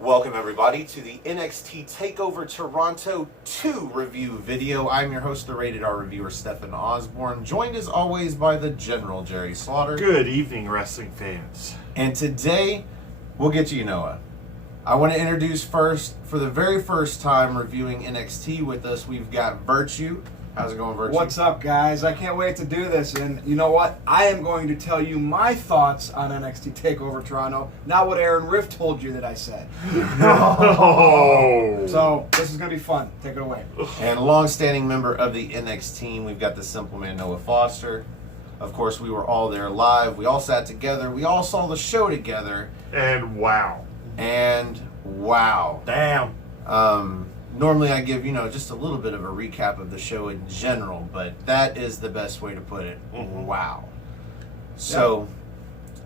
Welcome everybody to the NXT TakeOver Toronto 2 review video. I'm your host, the Rated R reviewer, Stefan Osborne, joined as always by the General Jerry Slaughter. Good evening, wrestling fans. And today, we'll get to you, Noah. I want to introduce first, for the very first time reviewing NXT with us, we've got Virtue. How's it going, Virtue? What's up, guys? I can't wait to do this. And you know what? I am going to tell you my thoughts on NXT TakeOver Toronto, not what Aaron Riff told you that I said. Oh. So this is going to be fun. Take it away. And a long-standing member of the NXTeam, we've got the Simple Man Noah Foster. Of course, we were all there live. We all sat together. We all saw the show together. And wow. Damn. Normally I give, just a little bit of a recap of the show in general, but that is the best way to put it. Mm-hmm. Wow. So,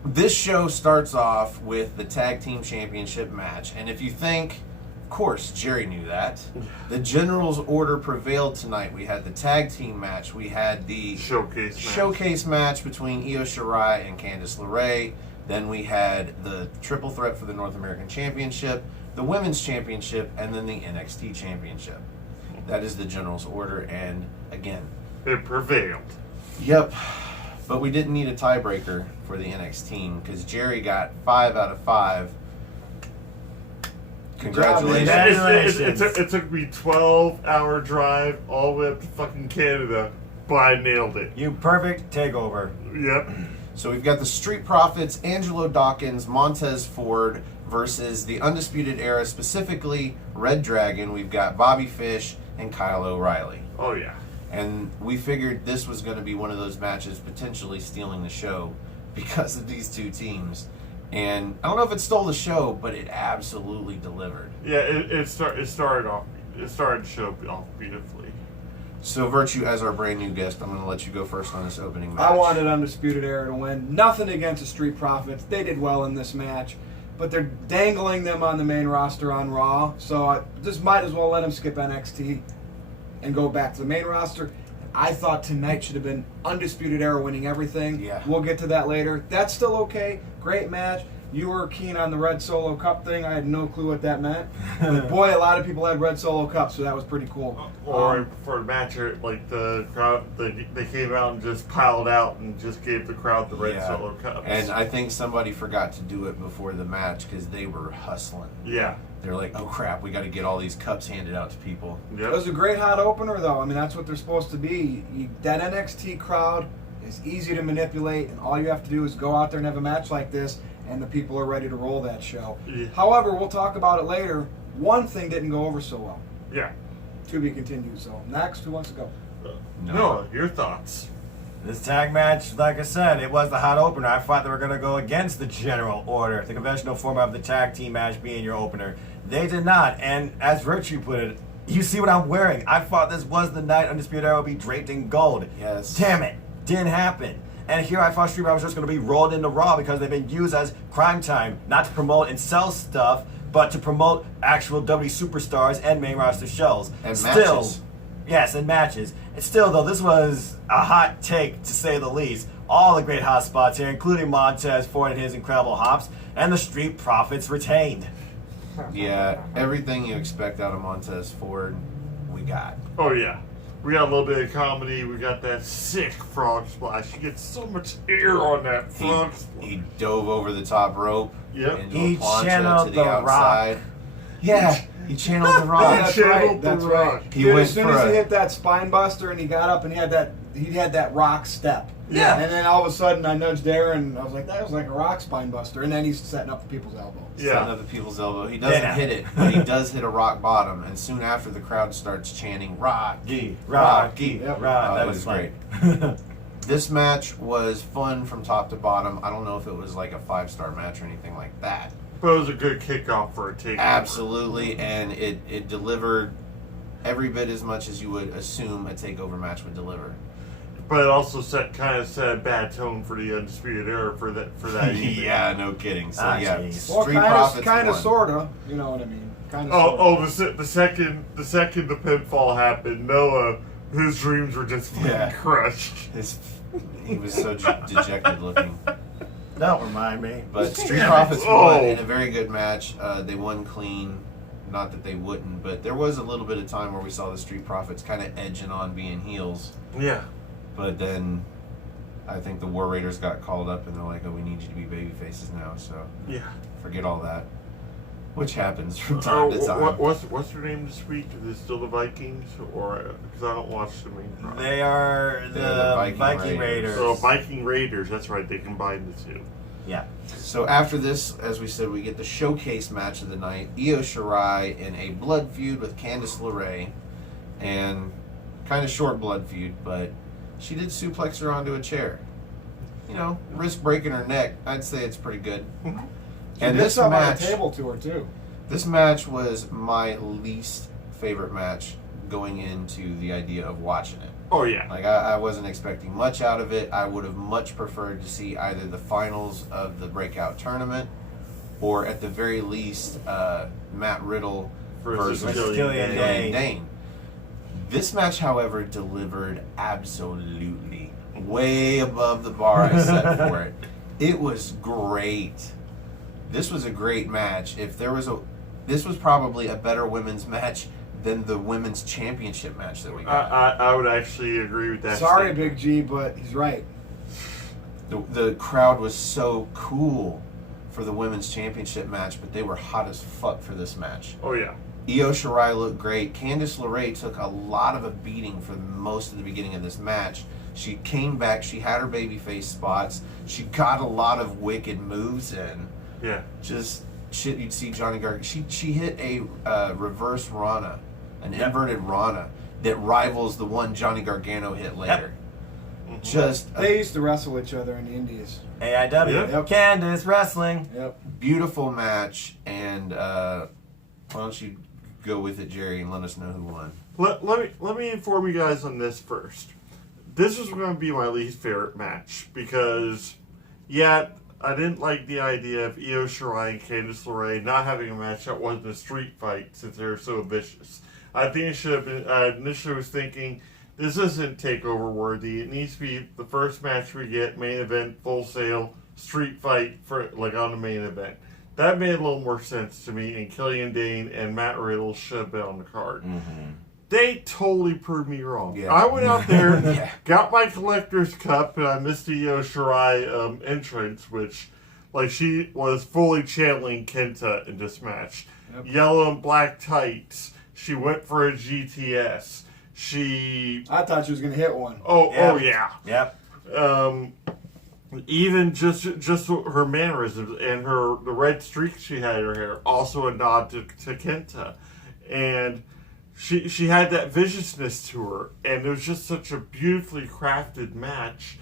this show starts off with the Tag Team Championship match, and if you think, of course, Jerry knew that, the General's order prevailed tonight. We had the Tag Team match, we had the showcase match between Io Shirai and Candice LeRae, then we had the triple threat for the North American Championship, the Women's Championship, and then the NXT Championship. That is the General's order, and again, it prevailed. Yep, but we didn't need a tiebreaker for the NXT because Jerry got 5 out of 5. Congratulations. It took me 12-hour drive all the way up to fucking Canada, but I nailed it. You perfect takeover. Yep. So we've got the Street Profits, Angelo Dawkins, Montez Ford, versus the Undisputed Era, specifically Red Dragon. We've got Bobby Fish and Kyle O'Reilly. Oh, yeah. And we figured this was going to be one of those matches potentially stealing the show because of these two teams. And I don't know if it stole the show, but it absolutely delivered. Yeah, it started the show off beautifully. So, Virtue, as our brand new guest, I'm going to let you go first on this opening match. I wanted Undisputed Era to win. Nothing against the Street Profits. They did well in this match. But they're dangling them on the main roster on Raw. So I just might as well let them skip NXT and go back to the main roster. I thought tonight should have been Undisputed Era winning everything. Yeah. We'll get to that later. That's still okay. Great match. You were keen on the Red Solo Cup thing. I had no clue what that meant. But boy, a lot of people had Red Solo Cup, so that was pretty cool. Or for a match, like the crowd, they came out and just piled out and just gave the crowd the Red Solo Cups. And I think somebody forgot to do it before the match because they were hustling. Yeah. They're like, oh crap, we got to get all these cups handed out to people. Yep. It was a great hot opener, though. I mean, that's what they're supposed to be. That NXT crowd is easy to manipulate, and all you have to do is go out there and have a match like this, and the people are ready to roll that show. Yeah. However, we'll talk about it later. One thing didn't go over so well. Yeah. To be continued. So, next, who wants to go? Noah, your thoughts? This tag match, like I said, it was the hot opener. I thought they were going to go against the General Order, the conventional format of the tag team match being your opener. They did not, and as Virtue put it, you see what I'm wearing. I thought this was the night Undisputed Era would be draped in gold. Yes. Damn it, didn't happen. And here I thought Street Profits was just going to be rolled into Raw because they've been used as crime time, not to promote and sell stuff, but to promote actual WWE superstars and main roster shows. And Still, matches. Yes, and matches. And still, though, this was a hot take, to say the least. All the great hot spots here, including Montez Ford and his incredible hops, and the Street Profits retained. Yeah, everything you expect out of Montez Ford, we got. Oh, yeah. We got a little bit of comedy. We got that sick frog splash. You get so much air on that frog splash. He dove over the top rope. Yep. Into He a plancha channeled to the the Rock. outside. Yeah, he channeled the Rock. That's right. That's the right. Rock. He Dude, went as soon for as he a- hit that spine buster and he got up and he had that Rock step. Yeah. And then all of a sudden I nudged Aaron and I was like, that was like a Rock spine buster. And then he's setting up the people's elbow. Yeah. Setting up the people's elbow. He doesn't hit it, but he does hit a rock bottom. And soon after, the crowd starts chanting, Rocky, Rocky. Yep. That It was great. great. This match was fun from top to bottom. I don't know if it was like a 5-star match or anything like that. But it was a good kickoff for a takeover. Absolutely, and it delivered every bit as much as you would assume a takeover match would deliver. But it also set a bad tone for the Undisputed Era for that evening. Yeah, no kidding. So yeah, jeez. Well, Street Profits kind of, won. sorta. You know what I mean? Kind of. The second the pinfall happened, Noah, his dreams were just fucking crushed. He was so dejected looking. Don't remind me. But Street Profits won in a very good match. They won clean. Not that they wouldn't, but there was a little bit of time where we saw the Street Profits kind of edging on being heels. Yeah. But then I think the War Raiders got called up and they're like, oh, we need you to be baby faces now. So Yeah. forget all that. Which happens from time to time. What's their name this week? Is it still the Vikings? Or because I don't watch the main product. They are the Viking Raiders. So Viking Raiders, that's right, they combined the two. Yeah. So after this, as we said, we get the showcase match of the night. Io Shirai in a blood feud with Candice LeRae. And kind of short blood feud, but she did suplex her onto a chair. You know, risk breaking her neck. I'd say it's pretty good. And this on match, the table to her too. this match was my least favorite match going into the idea of watching it. Oh, yeah. Like, I wasn't expecting much out of it. I would have much preferred to see either the finals of the breakout tournament or at the very least Matt Riddle versus Killian Dane. This match, however, delivered absolutely way above the bar I set for it. It was great. This was a great match. This was probably a better women's match than the women's championship match that we got. I would actually agree with that. Sorry, statement. Big G, but he's right. The crowd was so cool for the women's championship match, but they were hot as fuck for this match. Oh, yeah. Io Shirai looked great. Candice LeRae took a lot of a beating for most of the beginning of this match. She came back. She had her babyface spots. She got a lot of wicked moves in. Yeah. Just shit you'd see Johnny Gargano. She hit a reverse Rana, an inverted Rana that rivals the one Johnny Gargano hit later. Mm-hmm. Just They used to wrestle each other in the Indies. AIW. Yep. Candice Wrestling. Yep. beautiful match. And why don't you go with it, Jerry, and let us know who won. Let me inform you guys on this first. This is going to be my least favorite match because, yeah, I didn't like the idea of Io Shirai and Candice LeRae not having a match that wasn't a street fight since they were so vicious. I think it should have been. I initially was thinking this isn't takeover worthy. It needs to be the first match we get, main event, Full Sail, street fight for like on the main event. That made a little more sense to me, and Killian Dane and Matt Riddle should have been on the card. Mm-hmm. They totally proved me wrong. Yeah. I went out there, Yeah. got my collector's cup, and I missed the Io Shirai entrance, which, like, she was fully channeling Kenta in this match. Yep. Yellow and black tights. She went for a GTS. I thought she was going to hit one. Oh yeah. Yep. Even just her mannerisms and the red streak she had in her hair, also a nod to Kenta. And she had that viciousness to her, and it was just such a beautifully crafted match,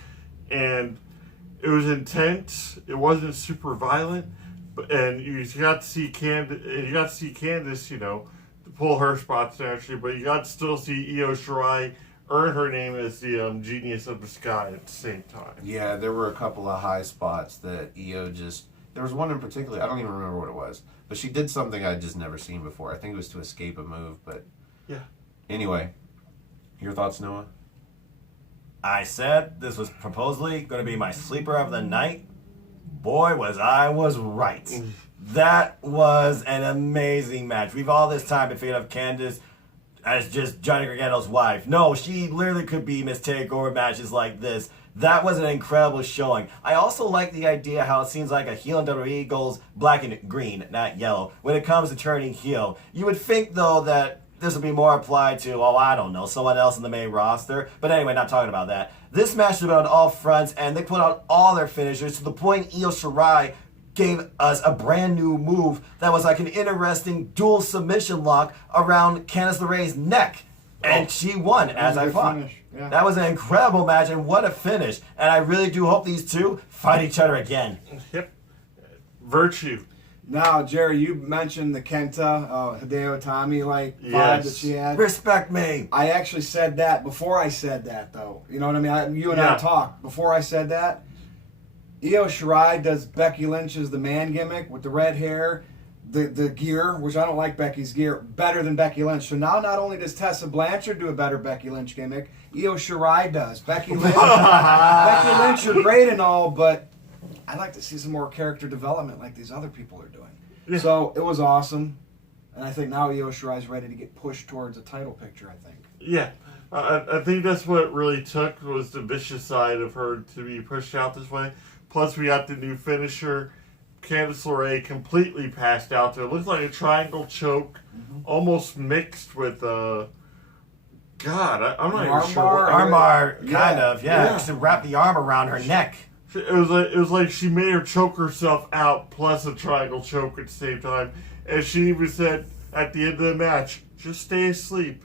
and it was intense. It wasn't super violent, and you got to see Candice, you know, to pull her spots naturally, but you got to still see Io Shirai earn her name as the genius of the sky at the same time. Yeah, there were a couple of high spots that Io just... There was one in particular, I don't even remember what it was, but she did something I'd just never seen before. I think it was to escape a move, but... Yeah. Anyway, your thoughts, Noah? I said this was supposedly going to be my sleeper of the night. Boy, I was right. That was an amazing match. We've all this time been thinking of Candice as just Johnny Gargano's wife. No, she literally could be Miss Takeover matches like this. That was an incredible showing. I also like the idea how it seems like a heel in WWE goes black and green, not yellow, when it comes to turning heel. You would think, though, that this would be more applied to, I don't know, someone else in the main roster. But anyway, not talking about that. This match was on all fronts, and they put out all their finishers to the point Io Shirai gave us a brand new move that was like an interesting dual submission lock around Candice LeRae's neck. And she won, as I thought. Yeah. That was an incredible match, and what a finish. And I really do hope these two fight each other again. Yep. Virtue. Now, Jerry, you mentioned the Kenta, Hideo Itami, vibe that she had. Respect me. I actually said that before I said that, though. You know what I mean? You and I talked. Before I said that, Io Shirai does Becky Lynch's the man gimmick with the red hair, the gear, which I don't like Becky's gear, better than Becky Lynch. So now not only does Tessa Blanchard do a better Becky Lynch gimmick, Io Shirai does. Becky Lynch, you're great and all, but I'd like to see some more character development like these other people are doing. Yeah. So it was awesome. And I think now Io Shirai is ready to get pushed towards a title picture, I think. Yeah. I think that's what it really took was the vicious side of her to be pushed out this way. Plus, we got the new finisher. Candice LeRae completely passed out there. It looked like a triangle choke, almost mixed with God, I'm not even sure. Armbar, kind Yeah. of, yeah. Yeah. To wrap the arm around her neck. It was like she made her choke herself out plus a triangle choke at the same time. And she even said at the end of the match, just stay asleep.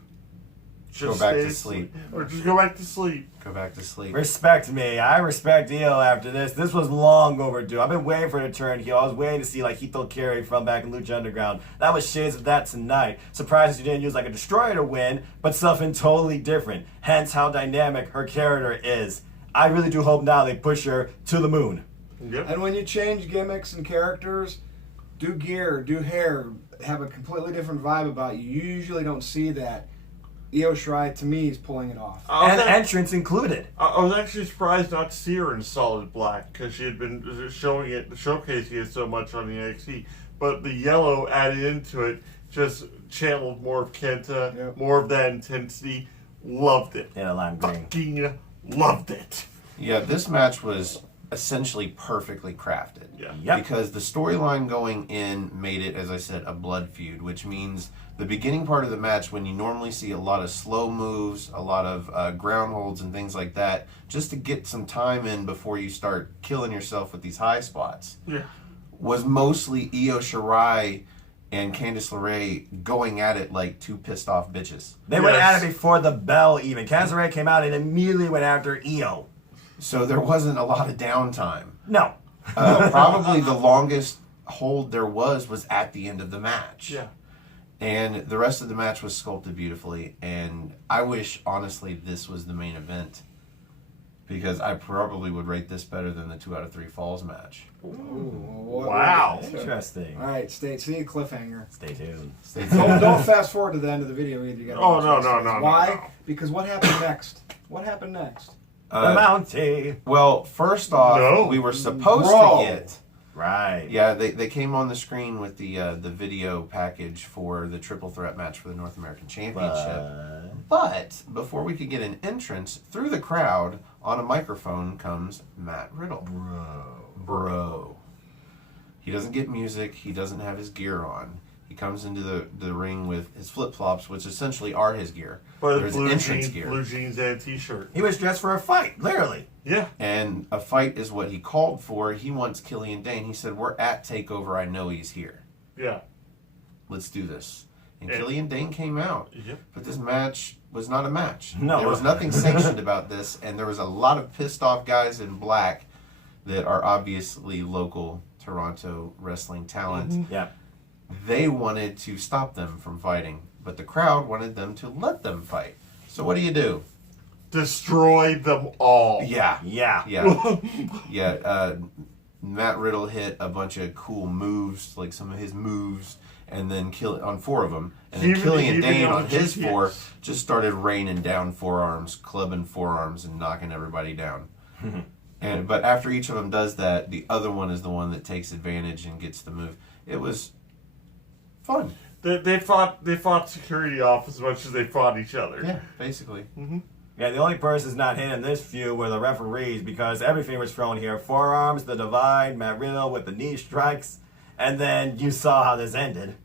Just Go back stay to asleep. sleep. Or just go back to sleep. Go back to sleep. Respect me. I respect Io after this. This was long overdue. I've been waiting for the turn heel. I was waiting to see like Hito Carey from back in Lucha Underground. That was shades of that tonight. Surprised she didn't use like a destroyer to win, but something totally different. Hence how dynamic her character is. I really do hope now they push her to the moon. Yep. And when you change gimmicks and characters, do gear, do hair, have a completely different vibe about you. You usually don't see that. Io Shirai, to me, is pulling it off. And entrance included. I was actually surprised not to see her in solid black because she had been showcasing it so much on the NXT. But the yellow added into it just channeled more of Kenta, Yep. more of that intensity. Loved it. Yeah, lime green. Fucking loved it. Yeah, this match was essentially perfectly crafted. Yeah. Yep. Because the storyline going in made it, as I said, a blood feud, which means the beginning part of the match, when you normally see a lot of slow moves, a lot of ground holds and things like that, just to get some time in before you start killing yourself with these high spots, Yeah. was mostly Io Shirai and Candice LeRae going at it like two pissed off bitches. They went Yes. at it before the bell even. Candice LeRae came out and immediately went after Io. So there wasn't a lot of downtime. No. Probably the longest hold there was at the end of the match. Yeah. And the rest of the match was sculpted beautifully. And I wish, honestly, this was the main event. Because I probably would rate this better than the 2 out of 3 falls match. Wow. Interesting. All right, see a cliffhanger. Stay tuned. Don't fast forward to the end of the video either. You gotta Oh, watch no, this. no, no, no, Why? no. Because what happened next? What happened next? The Mountie. Well, first off, No. we were supposed Bro. to get... Right. Yeah, they came on the screen with the video package for the triple threat match for the North American Championship. But before we could get an entrance, through the crowd, on a microphone comes Matt Riddle. Bro. He doesn't get music. He doesn't have his gear on. He comes into the ring with his flip-flops, which essentially are his gear. But There's blue entrance jeans, gear. blue jeans and t-shirt. He was dressed for a fight, literally. Yeah. And a fight is what he called for. He wants Killian Dane. He said, we're at TakeOver. I know he's here. Yeah. Let's do this. And Yeah. Killian Dane came out. Yep. But this match was not a match. No. There was nothing sanctioned about this, and there was a lot of pissed off guys in black that are obviously local Toronto wrestling talent. Yeah. They wanted to stop them from fighting, but the crowd wanted them to let them fight. So what do? Destroyed them all. Yeah. Yeah. Yeah. Matt Riddle hit a bunch of cool moves, like some of his moves, and then on 4 of them. And then Killian Dane on his 4 just started raining down forearms, clubbing forearms, and knocking everybody down. But after each of them does that, the other one is the one that takes advantage and gets the move. It was fun. They fought security off as much as they fought each other. Yeah, basically. Yeah, the only person's not hitting this feud were the referees because everything was thrown here. Forearms, the divide, Matt Riddle with the knee strikes, and then you saw how this ended.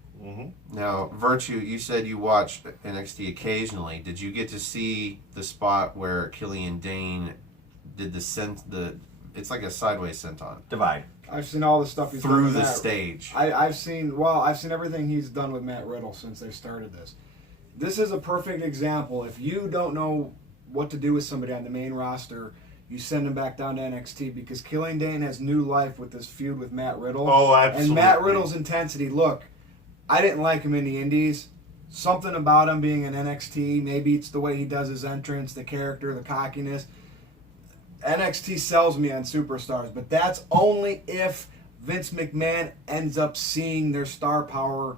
Now, Virtue, you said you watched NXT occasionally. Did you get to see the spot where Killian Dane did it's like a sideways senton Divide. I've seen all the stuff he's done through with the Matt. stage? I've seen everything he's done with Matt Riddle since they started this. This is a perfect example. If you don't know what to do with somebody on the main roster, you send him back down to NXT because Killian Dane has new life with this feud with Matt Riddle. Oh, absolutely. And Matt Riddle's intensity. Look, I didn't like him in the Indies. Something about him being in NXT. Maybe it's the way he does his entrance, the character, the cockiness. NXT sells me on superstars, but that's only if Vince McMahon ends up seeing their star power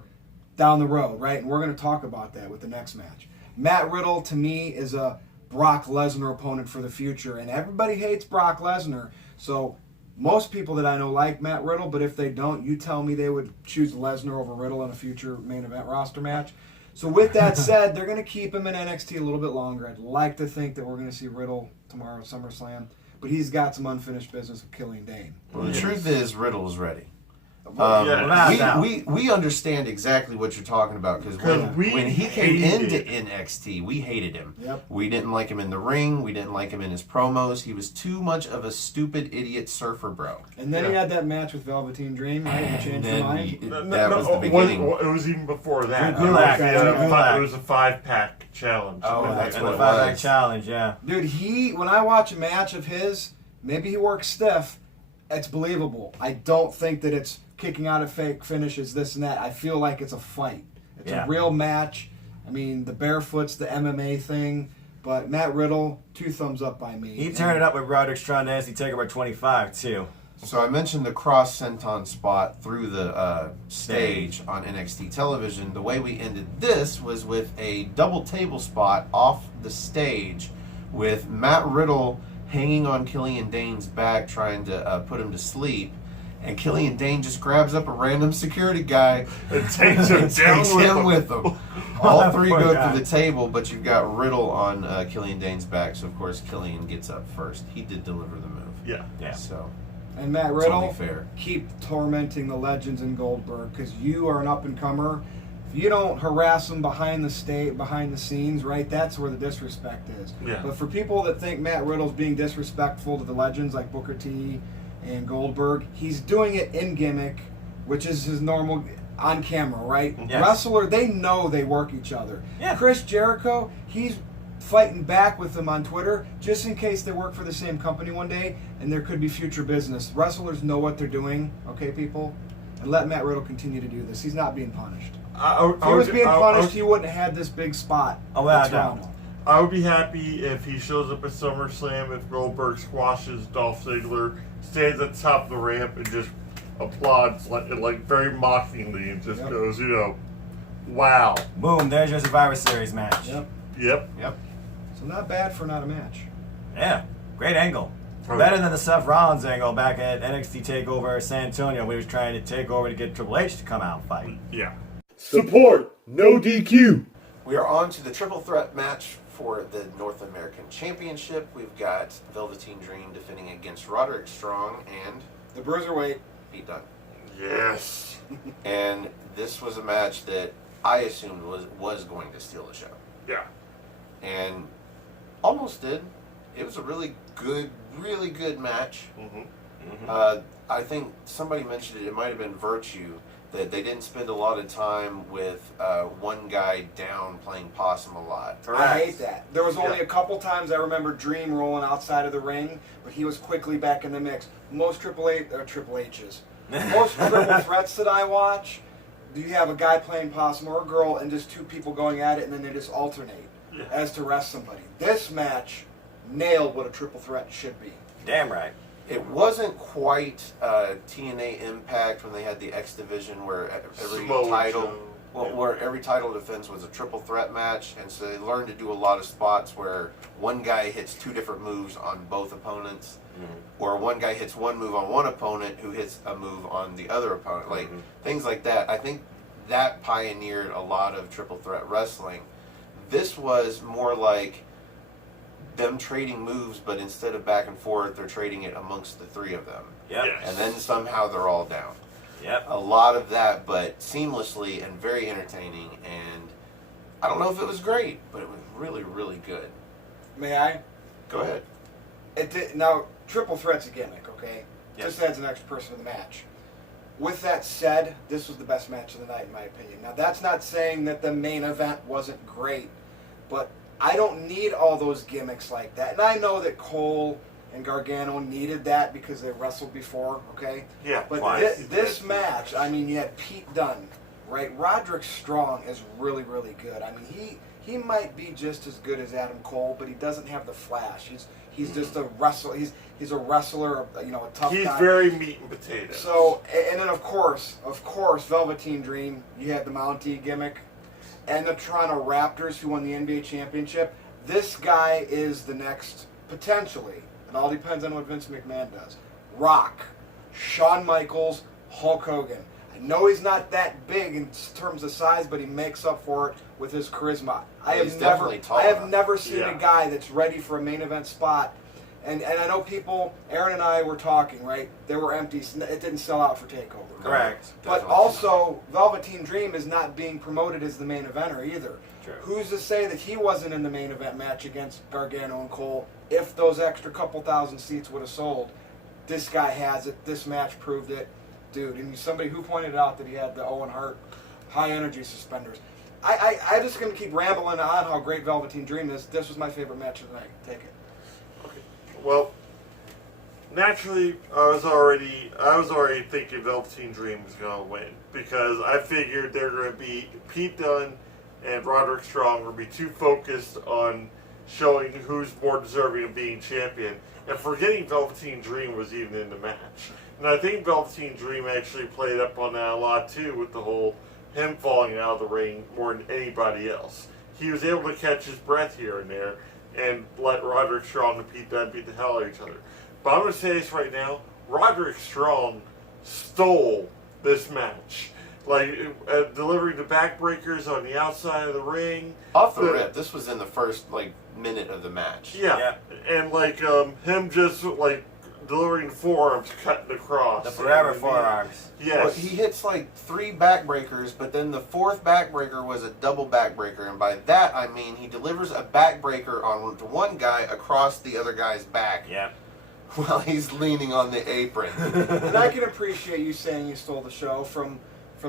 down the road, right? And we're going to talk about that with the next match. Matt Riddle, to me, is a Brock Lesnar opponent for the future, and everybody hates Brock Lesnar, so Most people that I know like Matt Riddle, but if they don't, you tell me they would choose Lesnar over Riddle in a future main event roster match. So with that said, they're going to keep him in NXT a little bit longer. I'd like to think that we're going to see Riddle tomorrow at SummerSlam, but he's got some unfinished business with Killian Dane. Well, the truth is, Riddle is ready. We understand exactly what you're talking about because when he came into NXT, we hated him. Yep. We didn't like him in the ring. We didn't like him in his promos. He was too much of a stupid idiot surfer bro. And then he had that match with Velveteen Dream, right? And changed his mind. That was the beginning. It was even before that. Drew Gulak. It was a 5-pack challenge. Oh, that's and what the it 5-pack was. challenge, yeah. Dude, when I watch a match of his, maybe he works stiff, it's believable. I don't think that it's kicking out of fake finishes, this and that. I feel like it's a fight. It's a real match. I mean, the barefoot's the MMA thing, but Matt Riddle, 2 thumbs up by me. He turned it up with Roderick Strong NXT TakeOver 25 too. So I mentioned the cross senton spot through the stage on NXT television. The way we ended this was with a double table spot off the stage with Matt Riddle hanging on Killian Dane's back trying to put him to sleep. And Killian Dane just grabs up a random security guy and takes him down with him. All 3 go through the table, but you've got Riddle on Killian Dane's back, so of course Killian gets up first. He did deliver the move. Yeah. So, and Matt it's Riddle, only fair. keep tormenting the legends in Goldberg because you are an up-and-comer. If you don't harass them behind the scenes, right, that's where the disrespect is. Yeah. But for people that think Matt Riddle's being disrespectful to the legends like Booker T and Goldberg, he's doing it in gimmick, which is his normal on camera, right? Yes. Wrestler, they know they work each other. Yeah. Chris Jericho, he's fighting back with them on Twitter just in case they work for the same company one day and there could be future business. Wrestlers know what they're doing, okay, people? And let Matt Riddle continue to do this. He's not being punished. If he was being punished, he wouldn't have had this big spot in Toronto. I would be happy if he shows up at SummerSlam, if Goldberg squashes Dolph Ziggler, stays at the top of the ramp, and just applauds like very mockingly and just goes, wow. Boom, there's your Survivor Series match. Yep. So not bad for not a match. Yeah, great angle. Better than the Seth Rollins angle back at NXT TakeOver San Antonio when he was trying to take over to get Triple H to come out and fight. Yeah. Support NoDQ. We are on to the triple threat match for the North American Championship. We've got Velveteen Dream defending against Roderick Strong and The Bruiserweight. Pete Dunne. Yes. And this was a match that I assumed was going to steal the show. Yeah. And almost did. It was a really good match. I think somebody mentioned it might have been Virtue, that they didn't spend a lot of time with one guy down playing possum a lot. I hate that. There was only a couple times I remember Dream rolling outside of the ring, but he was quickly back in the mix. Most Triple H's. Most triple threats that I watch, you have a guy playing possum or a girl and just 2 people going at it and then they just alternate as to rest somebody. This match nailed what a triple threat should be. Damn right. It wasn't quite TNA Impact when they had the X Division where every title defense was a triple threat match, and so they learned to do a lot of spots where one guy hits 2 different moves on both opponents, or one guy hits one move on one opponent who hits a move on the other opponent, like things like that. I think that pioneered a lot of triple threat wrestling. This was more like them trading moves, but instead of back and forth, they're trading it amongst the 3 of them. Yep. Yes. And then somehow they're all down. Yep. A lot of that, but seamlessly and very entertaining. And I don't know if it was great, but it was really, really good. May I? Go ahead. Now, triple threat's a gimmick, okay? Yes. Just adds an extra person to the match. With that said, this was the best match of the night, in my opinion. Now, that's not saying that the main event wasn't great, but I don't need all those gimmicks like that. And I know that Cole and Gargano needed that because they wrestled before, okay? Yeah. But this match, I mean, you had Pete Dunne, right? Roderick Strong is really, really good. I mean, he might be just as good as Adam Cole, but he doesn't have the flash. He's just a wrestler. He's a wrestler, a tough guy. He's very meat and potatoes. So, and then of course, Velveteen Dream, you had the Mountie gimmick, and the Toronto Raptors, who won the NBA championship. This guy is the next, potentially, it all depends on what Vince McMahon does, Rock, Shawn Michaels, Hulk Hogan. I know he's not that big in terms of size, but he makes up for it with his charisma. He's definitely tall I have enough. never seen Yeah. a guy that's ready for a main event spot. And I know people, Aaron and I were talking, right? They were empty. It didn't sell out for TakeOver. Correct. But Definitely also, Velveteen Dream is not being promoted as the main eventer either. True. Who's to say that he wasn't in the main event match against Gargano and Cole if those extra couple thousand seats would have sold? This guy has it. This match proved it. Dude, and somebody who pointed out that he had the Owen Hart high energy suspenders. I'm just going to keep rambling on how great Velveteen Dream is. This was my favorite match of the night. Take it. Well, naturally, I was already thinking Velveteen Dream was going to win because I figured they're going to be Pete Dunne and Roderick Strong will be too focused on showing who's more deserving of being champion and forgetting Velveteen Dream was even in the match. And I think Velveteen Dream actually played up on that a lot too with the whole him falling out of the ring more than anybody else. He was able to catch his breath here and there and let Roderick Strong and Pete Dunne beat the hell out of each other. But I'm going to say this right now, Roderick Strong stole this match. Like, delivering the backbreakers on the outside of the ring. Off the rip, this was in the first, minute of the match. Yeah. And, him just, delivering forearms cutting across. The forever forearms. Yes. Well, he hits 3 backbreakers, but then the 4th backbreaker was a double backbreaker, and by that I mean he delivers a backbreaker on one guy across the other guy's back Yeah. while he's leaning on the apron. And I can appreciate you saying you stole the show from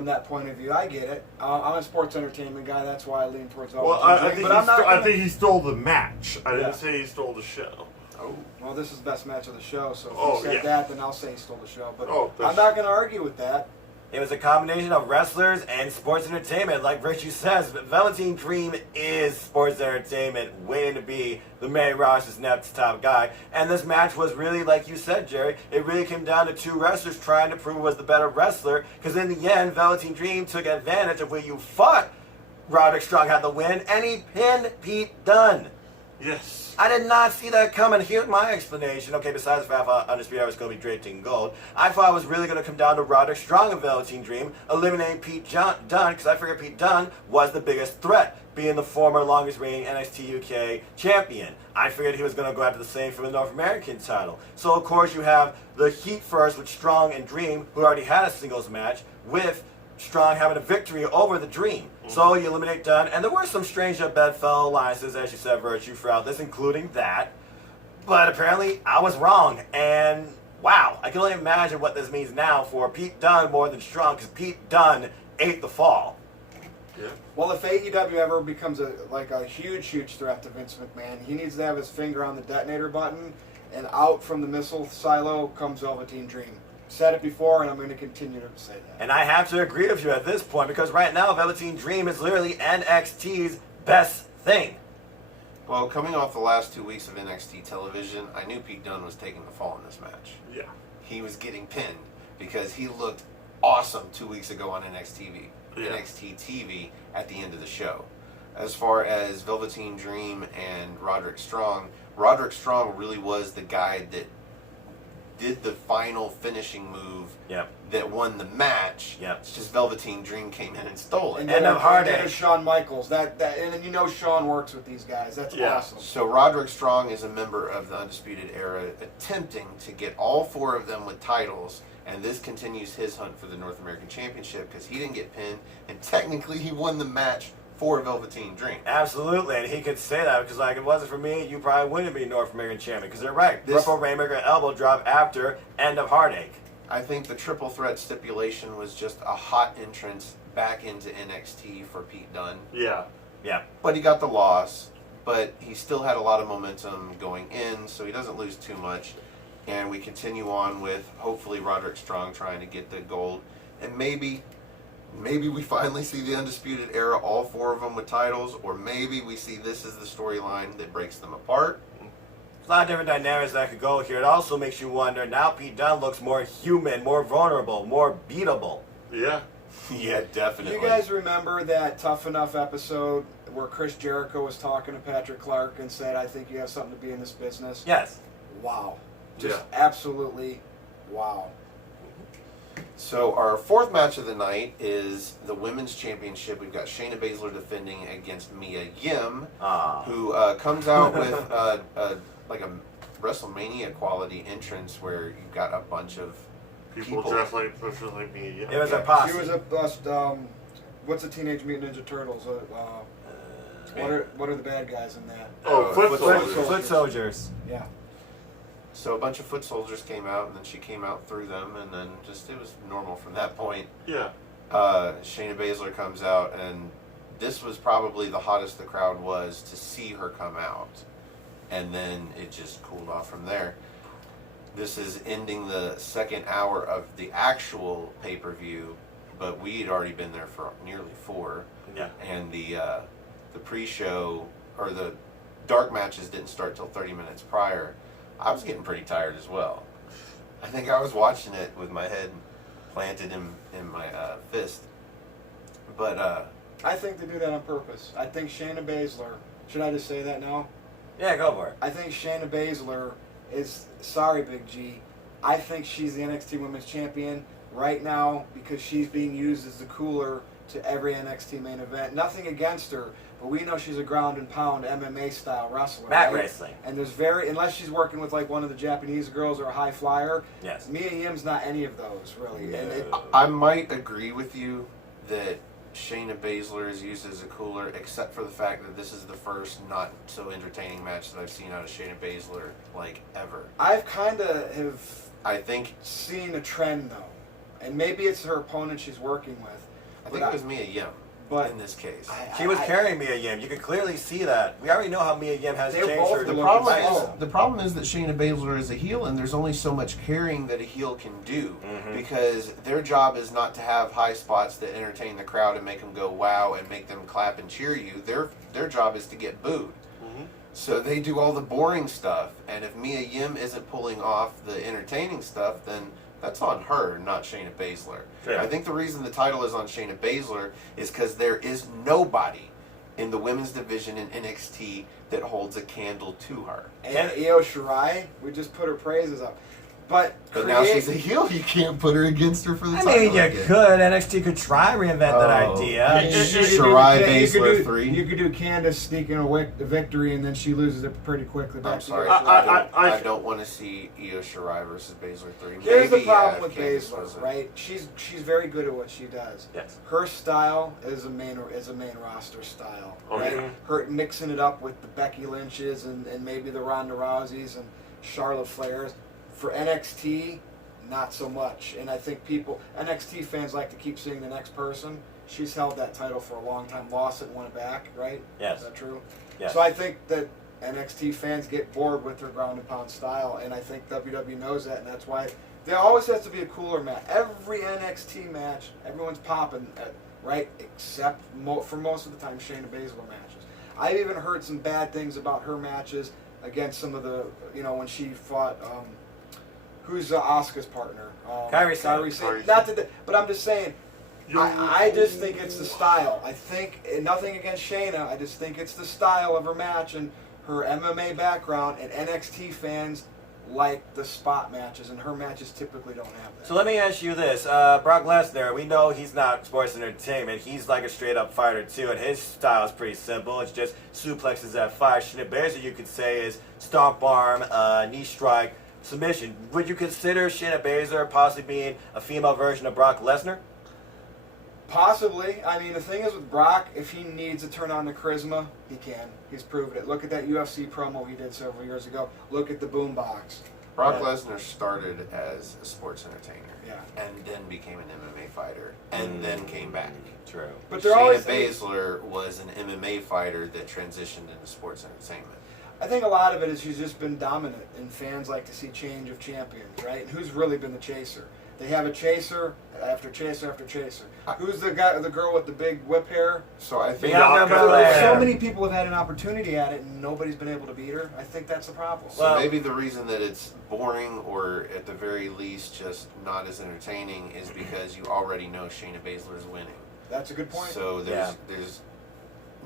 that point of view. I get it. I'm a sports entertainment guy. That's why I lean towards Well, Velveteen Dream. I think he stole the match. I Yeah. didn't say he stole the show. Oh. Well, this is the best match of the show, so if Oh, you said yeah. that, then I'll say he stole the show. But Oh, I'm not going to argue with that. It was a combination of wrestlers and sports entertainment. Like Virtue says, Velveteen Dream is sports entertainment, waiting to be the main roster's next top guy. And this match was really, like you said, Jerry, it really came down to 2 wrestlers trying to prove who was the better wrestler. Because in the end, Velveteen Dream took advantage of where you fought Roderick Strong had the win, and he pinned Pete Dunne. Yes. I did not see that coming. Here's my explanation. Okay, besides the fact I thought Undisputed Era was going to be draped in gold, I thought it was really going to come down to Roderick Strong and Velveteen Dream eliminating Pete Dunne, because I figured Pete Dunne was the biggest threat, being the former longest reigning NXT UK champion. I figured he was going to go after the same for the North American title. So, of course, you have the Heat first with Strong and Dream, who already had a singles match, with Strong having a victory over the Dream. Mm-hmm. So you eliminate Dunne, and there were some strange bedfellow alliances, as you said, Virtue, throughout this, including that. But apparently, I was wrong, and wow, I can only imagine what this means now for Pete Dunne more than Strong, because Pete Dunne ate the fall. Yeah. Well, if AEW ever becomes a huge threat to Vince McMahon, he needs to have his finger on the detonator button, and out from the missile silo comes Velveteen Dream. Said it before, and I'm going to continue to say that. And I have to agree with you at this point, because right now, Velveteen Dream is literally NXT's best thing. Well, coming off the last 2 weeks of NXT television, I knew Pete Dunne was taking the fall in this match. Yeah. He was getting pinned because he looked awesome 2 weeks ago on NXT TV at the end of the show. As far as Velveteen Dream and Roderick Strong really was the guy that did the final finishing move that won the match. Yep. It's just Velveteen Dream came in and stole it. And End then of Heartache. Shawn Michaels. And you know Shawn works with these guys. That's awesome. So Roderick Strong is a member of the Undisputed Era, attempting to get all 4 of them with titles, and this continues his hunt for the North American Championship because he didn't get pinned, and technically he won the match for Velveteen Dream. Absolutely, and he could say that because, if it wasn't for me, you probably wouldn't be North American champion. Because they're right, Ripple Rainmaker elbow drop after End of Heartache. I think the triple threat stipulation was just a hot entrance back into NXT for Pete Dunne. Yeah. Yeah. But he got the loss, but he still had a lot of momentum going in, so he doesn't lose too much. And we continue on with, hopefully, Roderick Strong trying to get the gold. And maybe we finally see the Undisputed Era, all 4 of them with titles, or maybe we see this as the storyline that breaks them apart. A lot of different dynamics that could go here. It also makes you wonder, now Pete Dunne looks more human, more vulnerable, more beatable. Yeah. Yeah, definitely. You guys remember that Tough Enough episode where Chris Jericho was talking to Patrick Clark and said, I think you have something to be in this business? Yes. Wow. Just Yeah. absolutely Wow. So our fourth match of the night is the Women's Championship. We've got Shayna Baszler defending against Mia Yim, who comes out with like a WrestleMania quality entrance where you've got a bunch of People dressed like me. Yeah. It was a posse. She was a what's the Teenage Mutant Ninja Turtles? What are the bad guys in that? Foot soldiers. Yeah. So a bunch of foot soldiers came out, and then she came out through them, and then just it was normal from that point. Yeah. Shayna Baszler comes out, and this was probably the hottest the crowd was to see her come out, and then it just cooled off from there. This is ending the second hour of the actual pay-per-view, but we'd already been there for nearly 4. Yeah. And the pre-show or the dark matches didn't start till 30 minutes prior. I was getting pretty tired as well. I think I was watching it with my head planted in my fist. But I think they do that on purpose. I think Shayna Baszler, should I just say that now? Yeah, go for it. I think Shayna Baszler is, sorry Big G, I think she's the NXT Women's Champion right now because she's being used as the cooler to every NXT main event. Nothing against her, but we know she's a ground and pound MMA style wrestler. Mat right? wrestling. And there's unless she's working with like one of the Japanese girls or a high flyer, Yes. Mia Yim's not any of those really. No. And I might agree with you that Shayna Baszler is used as a cooler, except for the fact that this is the first not so entertaining match that I've seen out of Shayna Baszler like ever. I've kind of I think seen a trend though, and maybe it's her opponent she's working with. I think it was Mia Yim but in this case. She was carrying Mia Yim. You could clearly see that. We already know how Mia Yim has They're changed both her. The problem is that Shayna Baszler is a heel, and there's only so much carrying that a heel can do because their job is not to have high spots that entertain the crowd and make them go wow and make them clap and cheer you. Their job is to get booed. So they do all the boring stuff, and if Mia Yim isn't pulling off the entertaining stuff, then that's on her, not Shayna Baszler. Yeah. I think the reason the title is on Shayna Baszler is because there is nobody in the women's division in NXT that holds a candle to her. And Io Shirai, we just put her praises up. But now she's a heel. You can't put her against her for the title. I mean, you again. could. NXT could try reinvent that idea. Shirai Baszler 3. You could do Candice sneaking a victory and then she loses it pretty quickly. I'm sorry. I I don't want to see Io Shirai versus Baszler 3. Here's the Maybe, problem with Candice was Baszler, right? She's very good at what she does. Yes. Her style is a main roster style, right? Okay. Her mixing it up with the Becky Lynches and maybe the Ronda Rouseys and Charlotte Flairs. For NXT, not so much. And I think NXT fans like to keep seeing the next person. She's held that title for a long time, lost it and won it back, right? Yes. Is that true? Yes. So I think that NXT fans get bored with her ground and pound style, and I think WWE knows that, and that's why there always has to be a cooler match. Every NXT match, everyone's popping, right? Except for most of the time, Shayna Baszler matches. I've even heard some bad things about her matches against some of the, when she fought. Who's Asuka's partner? Kairi Sane. Kairi Not that, but I'm just saying. I just think it's the style. I think nothing against Shayna. I just think it's the style of her match and her MMA background. And NXT fans like the spot matches, and her matches typically don't have that. So let me ask you this. Brock Lesnar, we know he's not sports entertainment. He's like a straight-up fighter, too, and his style is pretty simple. It's just suplexes at 5. Shayna Baszler, you could say, is stomp arm, knee strike, submission. Would you consider Shayna Baszler possibly being a female version of Brock Lesnar? Possibly. I mean, the thing is with Brock, if he needs to turn on the charisma, he can. He's proven it. Look at that UFC promo he did several years ago. Look at the boombox. Brock Lesnar started as a sports entertainer, Yeah. and then became an MMA fighter, and then came back. True. But they're Shayna always Baszler was an MMA fighter that transitioned into sports entertainment. I think a lot of it is she's just been dominant, and fans like to see change of champions, right? And who's really been the chaser? They have a chaser after chaser after chaser. Who's the girl with the big whip hair? So I think Bianca Belair. So many people have had an opportunity at it, and nobody's been able to beat her. I think that's the problem. So Well- maybe the reason that it's boring, or at the very least just not as entertaining, is because you already know Shayna Baszler's winning. That's a good point. So there's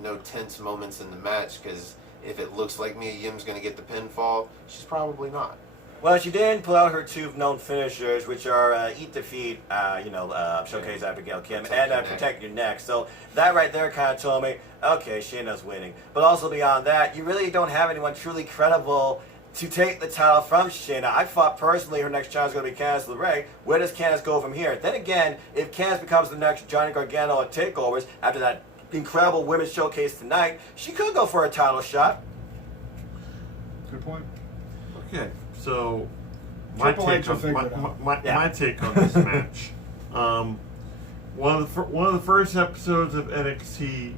no tense moments in the match, because if it looks like Mia Yim's going to get the pinfall, she's probably not. Well, she didn't pull out her two known finishers, which are Eat Defeat, Showcase Abigail Kim, and Protect Your Neck. So that right there kind of told me, okay, Shayna's winning. But also beyond that, you really don't have anyone truly credible to take the title from Shayna. I thought personally her next challenge is going to be Candice LeRae. Where does Candice go from here? Then again, if Candice becomes the next Johnny Gargano at TakeOvers after that incredible women's showcase tonight, she could go for a title shot. Good point. Okay, so my Triple H take will on figure it out. my take on this match. One of the first episodes of NXT,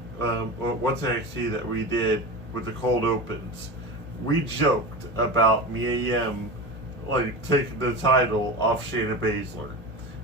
what's NXT that we did with the cold opens, we joked about Mia Yim taking the title off Shayna Baszler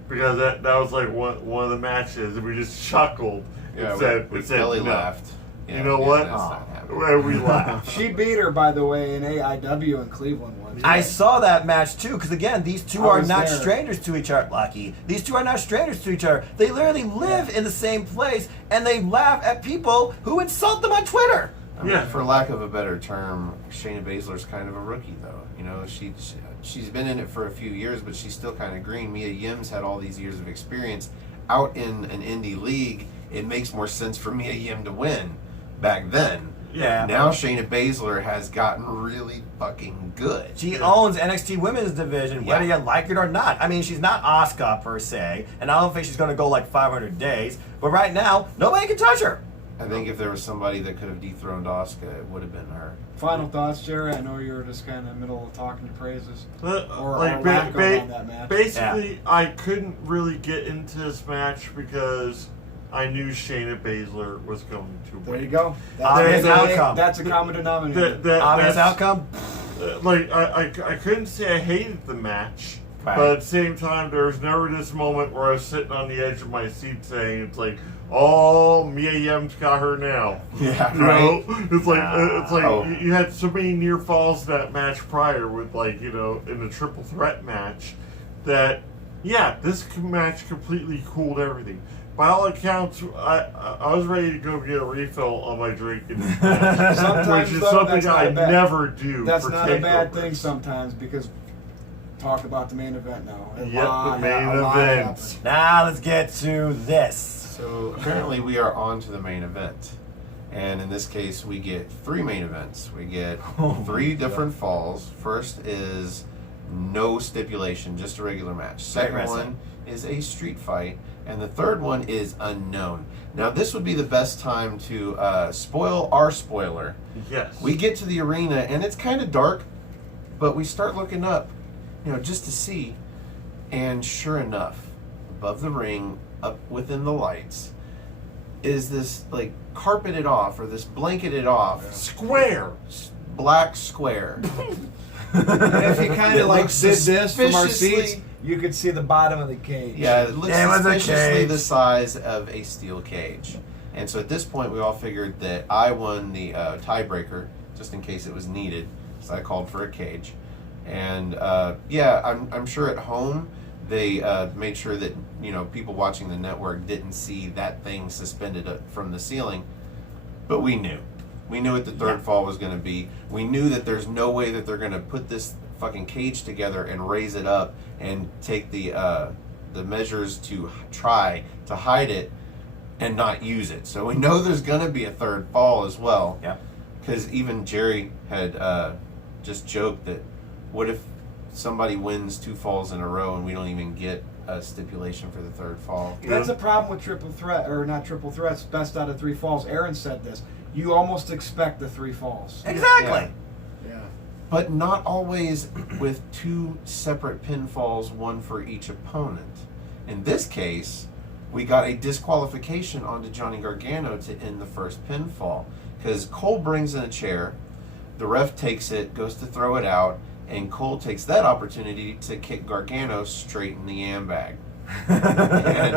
because that was like one of the matches, and we just chuckled and said, Kelly no. laughed. You know what? That's not happening. And we laughed. She beat her, by the way, in AIW in Cleveland once. I saw that match too, because again, these two I are was not there. strangers to each other. Lucky. These two are not strangers to each other. They literally live in the same place, and they laugh at people who insult them on Twitter. I mean, Yeah. for lack of a better term, Shayna Baszler's kind of a rookie, though. You know, she's been in it for a few years, but she's still kind of green. Mia Yim's had all these years of experience out in an indie league. It makes more sense for Mia Yim to win back then. Yeah. Now Shayna Baszler has gotten really fucking good. She owns NXT Women's Division, whether Yeah. you like it or not. I mean, she's not Asuka per se, and I don't think she's going to go like 500 days. But right now, nobody can touch her. I think if there was somebody that could have dethroned Asuka, it would have been her. Final thoughts, Jerry? I know you were just kind of middle of talking your praises. Or Like, lack of on that match. basically, I couldn't really get into this match because I knew Shayna Baszler was going to win. There you go. Obvious That's outcome. That's a common denominator. Obvious That's- outcome. I couldn't say I hated the match, Right. but at the same time, there was never this moment where I was sitting on the edge of my seat saying, it's like, oh, Mia Yim's got her now. Yeah, You know? It's like, Oh. you had so many near falls in that match prior with, in the triple threat match that, yeah, this match completely cooled everything. By all accounts, I was ready to go get a refill on my drink, in this match, Sometimes, which is though, something that's not I bad. never do. That's for not a bad takeovers. thing sometimes because talk about the main event now. Yep, the main event. Now let's get to this. So apparently we are on to the main event. And in this case, we get 3 main events. We get 3 different falls. First is no stipulation, just a regular match. Second wrestling. one is a street fight. And the third one is unknown. Now this would be the best time to spoil our spoiler. Yes. We get to the arena and it's kind of dark, but we start looking up, just to see. And sure enough, above the ring, up within the lights, is this carpeted off or this blanketed off Square. black square. And if you kind It of did looks this from our suspiciously- seats, you could see the bottom of the cage. Yeah, it looks It was a suspiciously cage. the size of a steel cage. And so at this point, we all figured that I won the tiebreaker, just in case it was needed. So I called for a cage. And I'm sure at home they made sure that people watching the network didn't see that thing suspended up from the ceiling. But we knew. We knew what the third fall was going to be. We knew that there's no way that they're going to put this fucking cage together and raise it up and take the measures to try to hide it and not use it. So we know there's going to be a third fall as well. Yeah. Because even Jerry had just joked that what if somebody wins 2 falls in a row and we don't even get a stipulation for the third fall? That's the problem with triple threat, or not triple threats, best out of 3 falls. Aaron said this. You almost expect the 3 falls. Exactly. Yeah. But not always with 2 separate pinfalls, one for each opponent. In this case, we got a disqualification onto Johnny Gargano to end the first pinfall. Because Cole brings in a chair, the ref takes it, goes to throw it out, and Cole takes that opportunity to kick Gargano straight in the yam bag. And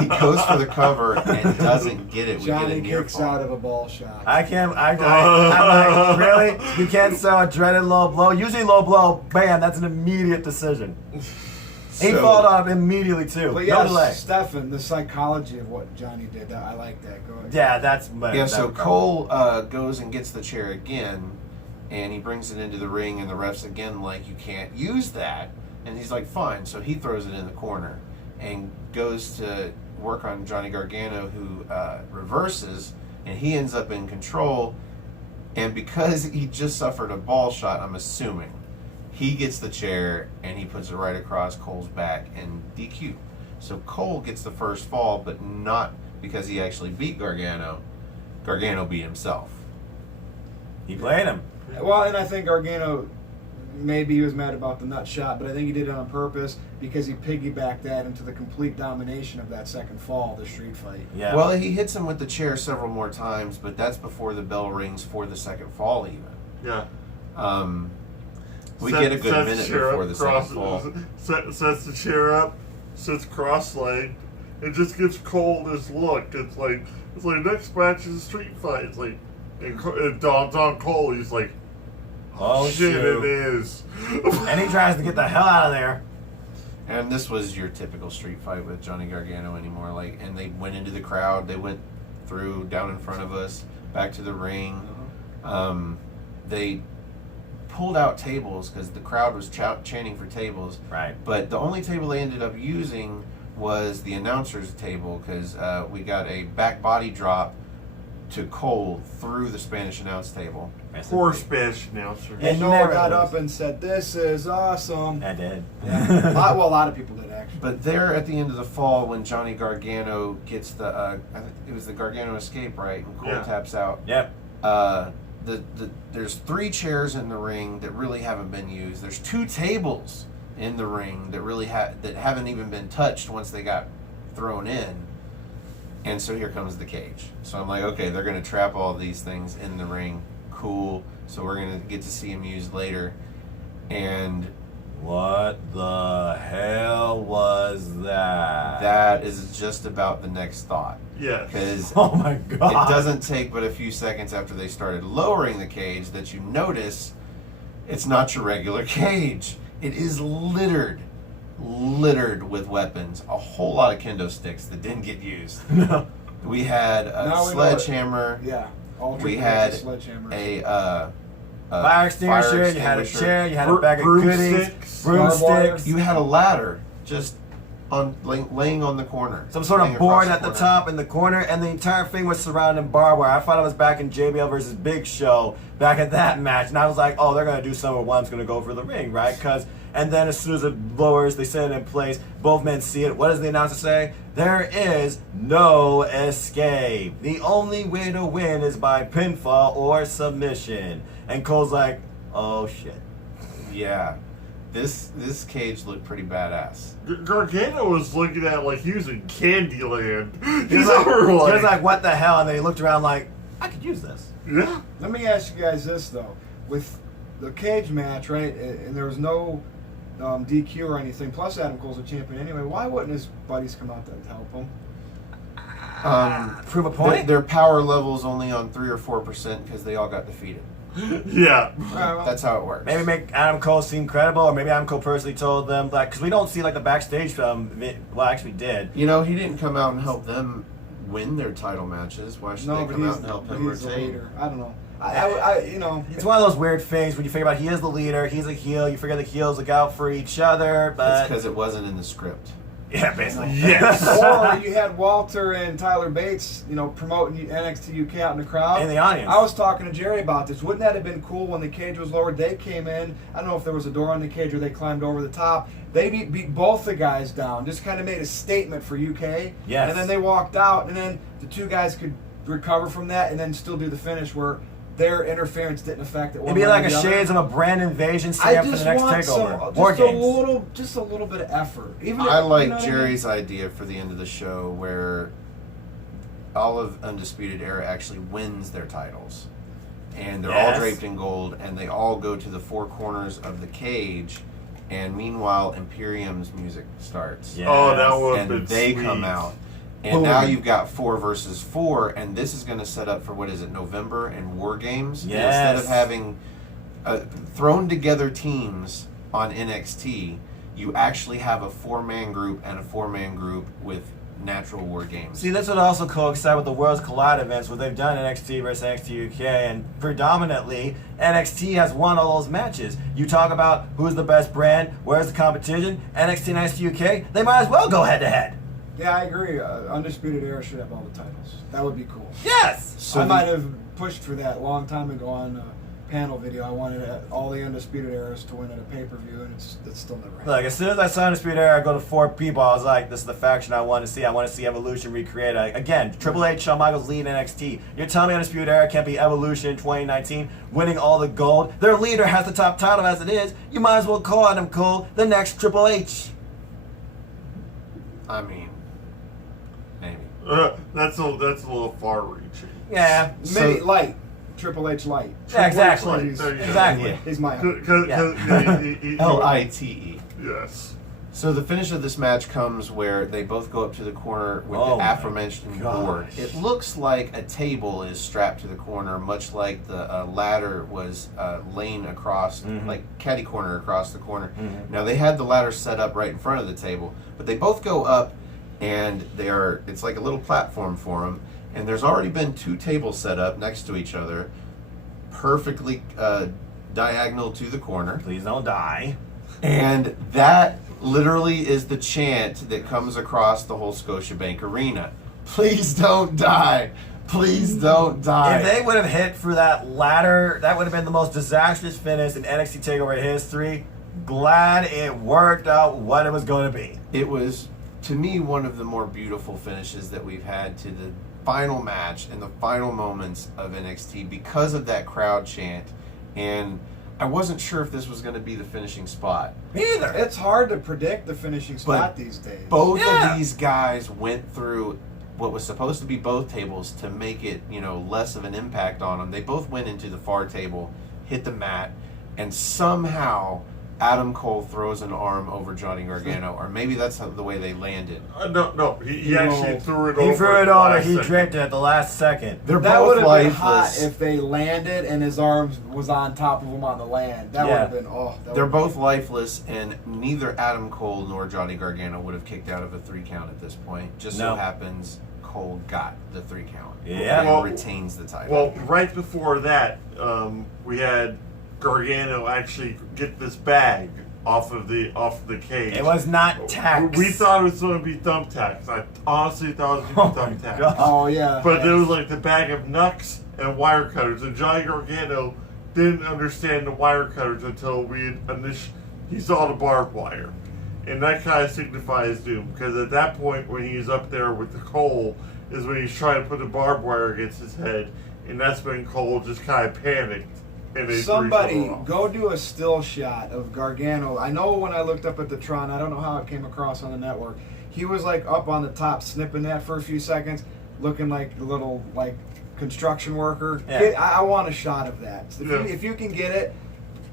he goes for the cover and doesn't get it. We get Johnny a near kicks fall. out of a ball shot. I'm like, really? You can't sell a dreaded low blow? Usually low blow, bam, that's an immediate decision. He So- followed up immediately too. But No yeah, delay. Stefan, the psychology of what Johnny did, I like that. Go ahead. Yeah, that's Yeah, so Cole goes and gets the chair again, and he brings it into the ring, and the ref's again like, you can't use that. And he's like, fine. So he throws it in the corner and goes to work on Johnny Gargano, who reverses, and he ends up in control. And because he just suffered a ball shot, I'm assuming, he gets the chair and he puts it right across Cole's back and DQ. So Cole gets the first fall, but not because he actually beat Gargano. Gargano beat himself. He played him. Well, and I think Gargano, maybe he was mad about the nut shot, but I think he did it on purpose because he piggybacked that into the complete domination of that second fall, the street fight. Yeah. Well, he hits him with the chair several more times, but that's before the bell rings for the second fall even. Yeah. We get a good minute before the second crosses, fall. Sets the chair up, sits cross-legged, and just gives Cole this look. It's like next match is a street fight. It's like, and Don Cole, he's like, Oh, shit, shoot. it is. And he tries to get the hell out of there. And this was your typical street fight with Johnny Gargano anymore. Like, and they went into the crowd. They went through, down in front of us, back to the ring. They pulled out tables because the crowd was chanting for tables. Right. But the only table they ended up using was the announcer's table because we got a back body drop to Cole through the Spanish announce table. Poor Spanish announcer. Yeah. And you Noah never got lose. up and said, "This is awesome." I did. Yeah. A lot of people did, actually. But there at the end of the fall, when Johnny Gargano gets the, I think it was the Gargano escape, right? And Cole Yeah. taps out. Yep. There's 3 chairs in the ring that really haven't been used. There's 2 tables in the ring that really that haven't even been touched once they got thrown in. And so here comes the cage. So I'm like, okay, they're going to trap all these things in the ring. Cool. So we're going to get to see them used later. And What the hell was that? that is just about the next thought. Yes. Because Oh my god. it doesn't take but a few seconds after they started lowering the cage that you notice it's not your regular cage. It is littered with weapons. A whole lot of kendo sticks that didn't get used. No. We had a Now we know sledgehammer. Yeah. We had sledgehammer. a Fire extinguisher, you had a extinguisher. chair, you had a bag of goodies, Broomsticks. broomsticks, You had a ladder just on laying on the corner. some sort laying of board across at the corner. top in the corner, and the entire thing was surrounding barbed wire. I thought I was back in JBL versus Big Show back at that match, and I was like, oh, they're gonna do something where one's gonna go for the ring, right? And then as soon as it lowers, they set it in place. Both men see it. What does the announcer say? There is no escape. The only way to win is by pinfall or submission. And Cole's like, oh shit. Yeah, this cage looked pretty badass. Gargano was looking at it like he was in Candyland. He was over he was like, what the hell? And then he looked around like, I could use this. yeah. Let me ask you guys this, though. With the cage match, right, and there was no DQ or anything, plus Adam Cole's a champion anyway, why wouldn't his buddies come out there to help him? Prove a point? Their power level's only on 3 or 4% because they all got defeated. Yeah. That's how it works. Maybe make Adam Cole seem credible, or maybe Adam Cole personally told them, like, because we don't see like the backstage well, actually did. You know, he didn't come out and help them win their title matches. Why should No, they but come he's, out and help but him he's the retain? leader. I don't know. I you know. It's one of those weird things when you figure about he is the leader, he's a heel, you figure the heels look out for each other, It's but because it wasn't in the script. yeah, basically. Yes. Or you had Walter and Tyler Bates, you know, promoting NXT UK out in the crowd. In the audience. I was talking to Jerry about this. Wouldn't that have been cool when the cage was lowered? They came in. I don't know if there was a door on the cage or they climbed over the top. They beat both the guys down. Just kind of made a statement for UK. Yes. And then they walked out, and then the 2 guys could recover from that and then still do the finish where their interference didn't affect it. It'd be like a shades of a brand invasion I stamp for just the next want takeover. War games. just a little bit of effort. Even I if, like you know what I mean? Jerry's idea for the end of the show where all of Undisputed Era actually wins their titles. And they're all Yes. draped in gold, and they all go to the 4 corners of the cage. And meanwhile, Imperium's music starts. Yes. Oh, that would have And been they sweet. come out. And Boom. now you've got 4 versus 4, and this is going to set up for, what is it, November and War Games? Yes. Instead of having thrown together teams on NXT, you actually have a 4-man group and a 4-man group with natural war games. See, this would also coincide with the Worlds Collide events where they've done NXT versus NXT UK, and predominantly NXT has won all those matches. You talk about who's the best brand, where's the competition, NXT and NXT UK, they might as well go head to head. Yeah, I agree. Undisputed Era should have all the titles. That would be cool. Yes! So I might have pushed for that a long time ago on a panel video. I wanted all the Undisputed Eras to win at a pay-per-view, and it's still never happened. Look, as soon as I saw Undisputed Era, I go to 4 people, I was like, this is the faction I want to see. I want to see Evolution recreate. Again, Triple H, Shawn Michaels lead NXT. You're telling me Undisputed Era can't be Evolution in 2019, winning all the gold? Their leader has the top title as it is. You might as well call Adam Cole the next Triple H. I mean, maybe. That's a little far-reaching. Yeah. Maybe light. Triple H light. Yeah, exactly. Triple H light. There you go. Exactly. He's my LITE. Yes. So the finish of this match comes where they both go up to the corner with Oh the my aforementioned gosh. board. It looks like a table is strapped to the corner, much like the ladder was laying across, like catty corner across the corner. Now they had the ladder set up right in front of the table, but they both go up, and it's like a little platform for them. And there's already been 2 tables set up next to each other, perfectly diagonal to the corner. Please don't die. And that literally is the chant that comes across the whole Scotiabank Arena. Please don't die. Please don't die. If they would have hit for that ladder, that would have been the most disastrous finish in NXT TakeOver history. Glad it worked out what it was going to be. It was, to me, one of the more beautiful finishes that we've had to the final match and the final moments of NXT because of that crowd chant. And I wasn't sure if this was going to be the finishing spot. Me either. It's hard to predict the finishing spot these days. Both Yeah. of these guys went through what was supposed to be both tables to make it, less of an impact on them. They both went into the far table, hit the mat, and somehow Adam Cole throws an arm over Johnny Gargano, or maybe that's the way they landed. No, he actually threw it over. He threw it on her. last He second. draped it at the last second. They're That both would have been hot lifeless. if they landed and his arms was on top of him on the land. That would have been They're both lifeless, and neither Adam Cole nor Johnny Gargano would have kicked out of a 3 count at this point. Just so No. happens Cole got the 3 count. Yeah. And Well- retains the title. Well, right before that, we had Gargano actually get this bag off of the cage. It was not tax. We thought it was going to be thumbtacks. I honestly thought it was going to be thumbtacks. God. Oh yeah. But there was like the bag of knucks and wire cutters. And Johnny Gargano didn't understand the wire cutters until he saw the barbed wire. And that kind of signifies doom. Because at that point, when he's up there with the Cole, is when he's trying to put the barbed wire against his head. And that's when Cole just kind of panicked. And they Somebody threw go do a still shot of Gargano. I know when I looked up at the Tron, I don't know how it came across on the network. He was like up on the top, snipping that for a few seconds, looking like a little like construction worker. Yeah. I want a shot of that. So Yeah. if you can get it,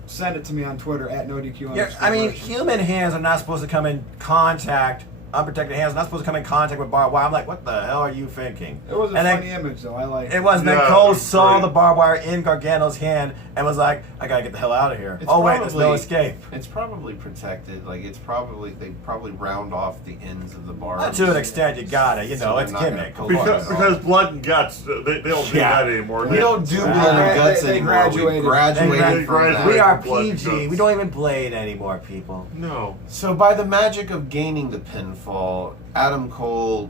send it to me on Twitter at NoDQ. Yeah, I mean, human hands are not supposed to come in contact. Unprotected hands are not supposed to come in contact with barbed wire. I'm like, what the hell are you thinking? It was a And then- funny image though. I like It was. Then Yeah, Cole it was saw great. the barbed wire in Gargano's hand and was like, I gotta get the hell out of here. It's Oh, wait, there's no probably- escape. It's probably protected. Like they probably round off the ends of the barbs. To an extent, you gotta. You So know, they're it's not gonna gimmick. pull Of it course. off. Because blood and guts, they don't do Yeah. that anymore. We don't do blood and guts They anymore. graduated. We graduated They from that. graduated. We are Blood and PG. guts. We don't even blade anymore, people. No. So by the magic of gaining the pinfall, Adam Cole,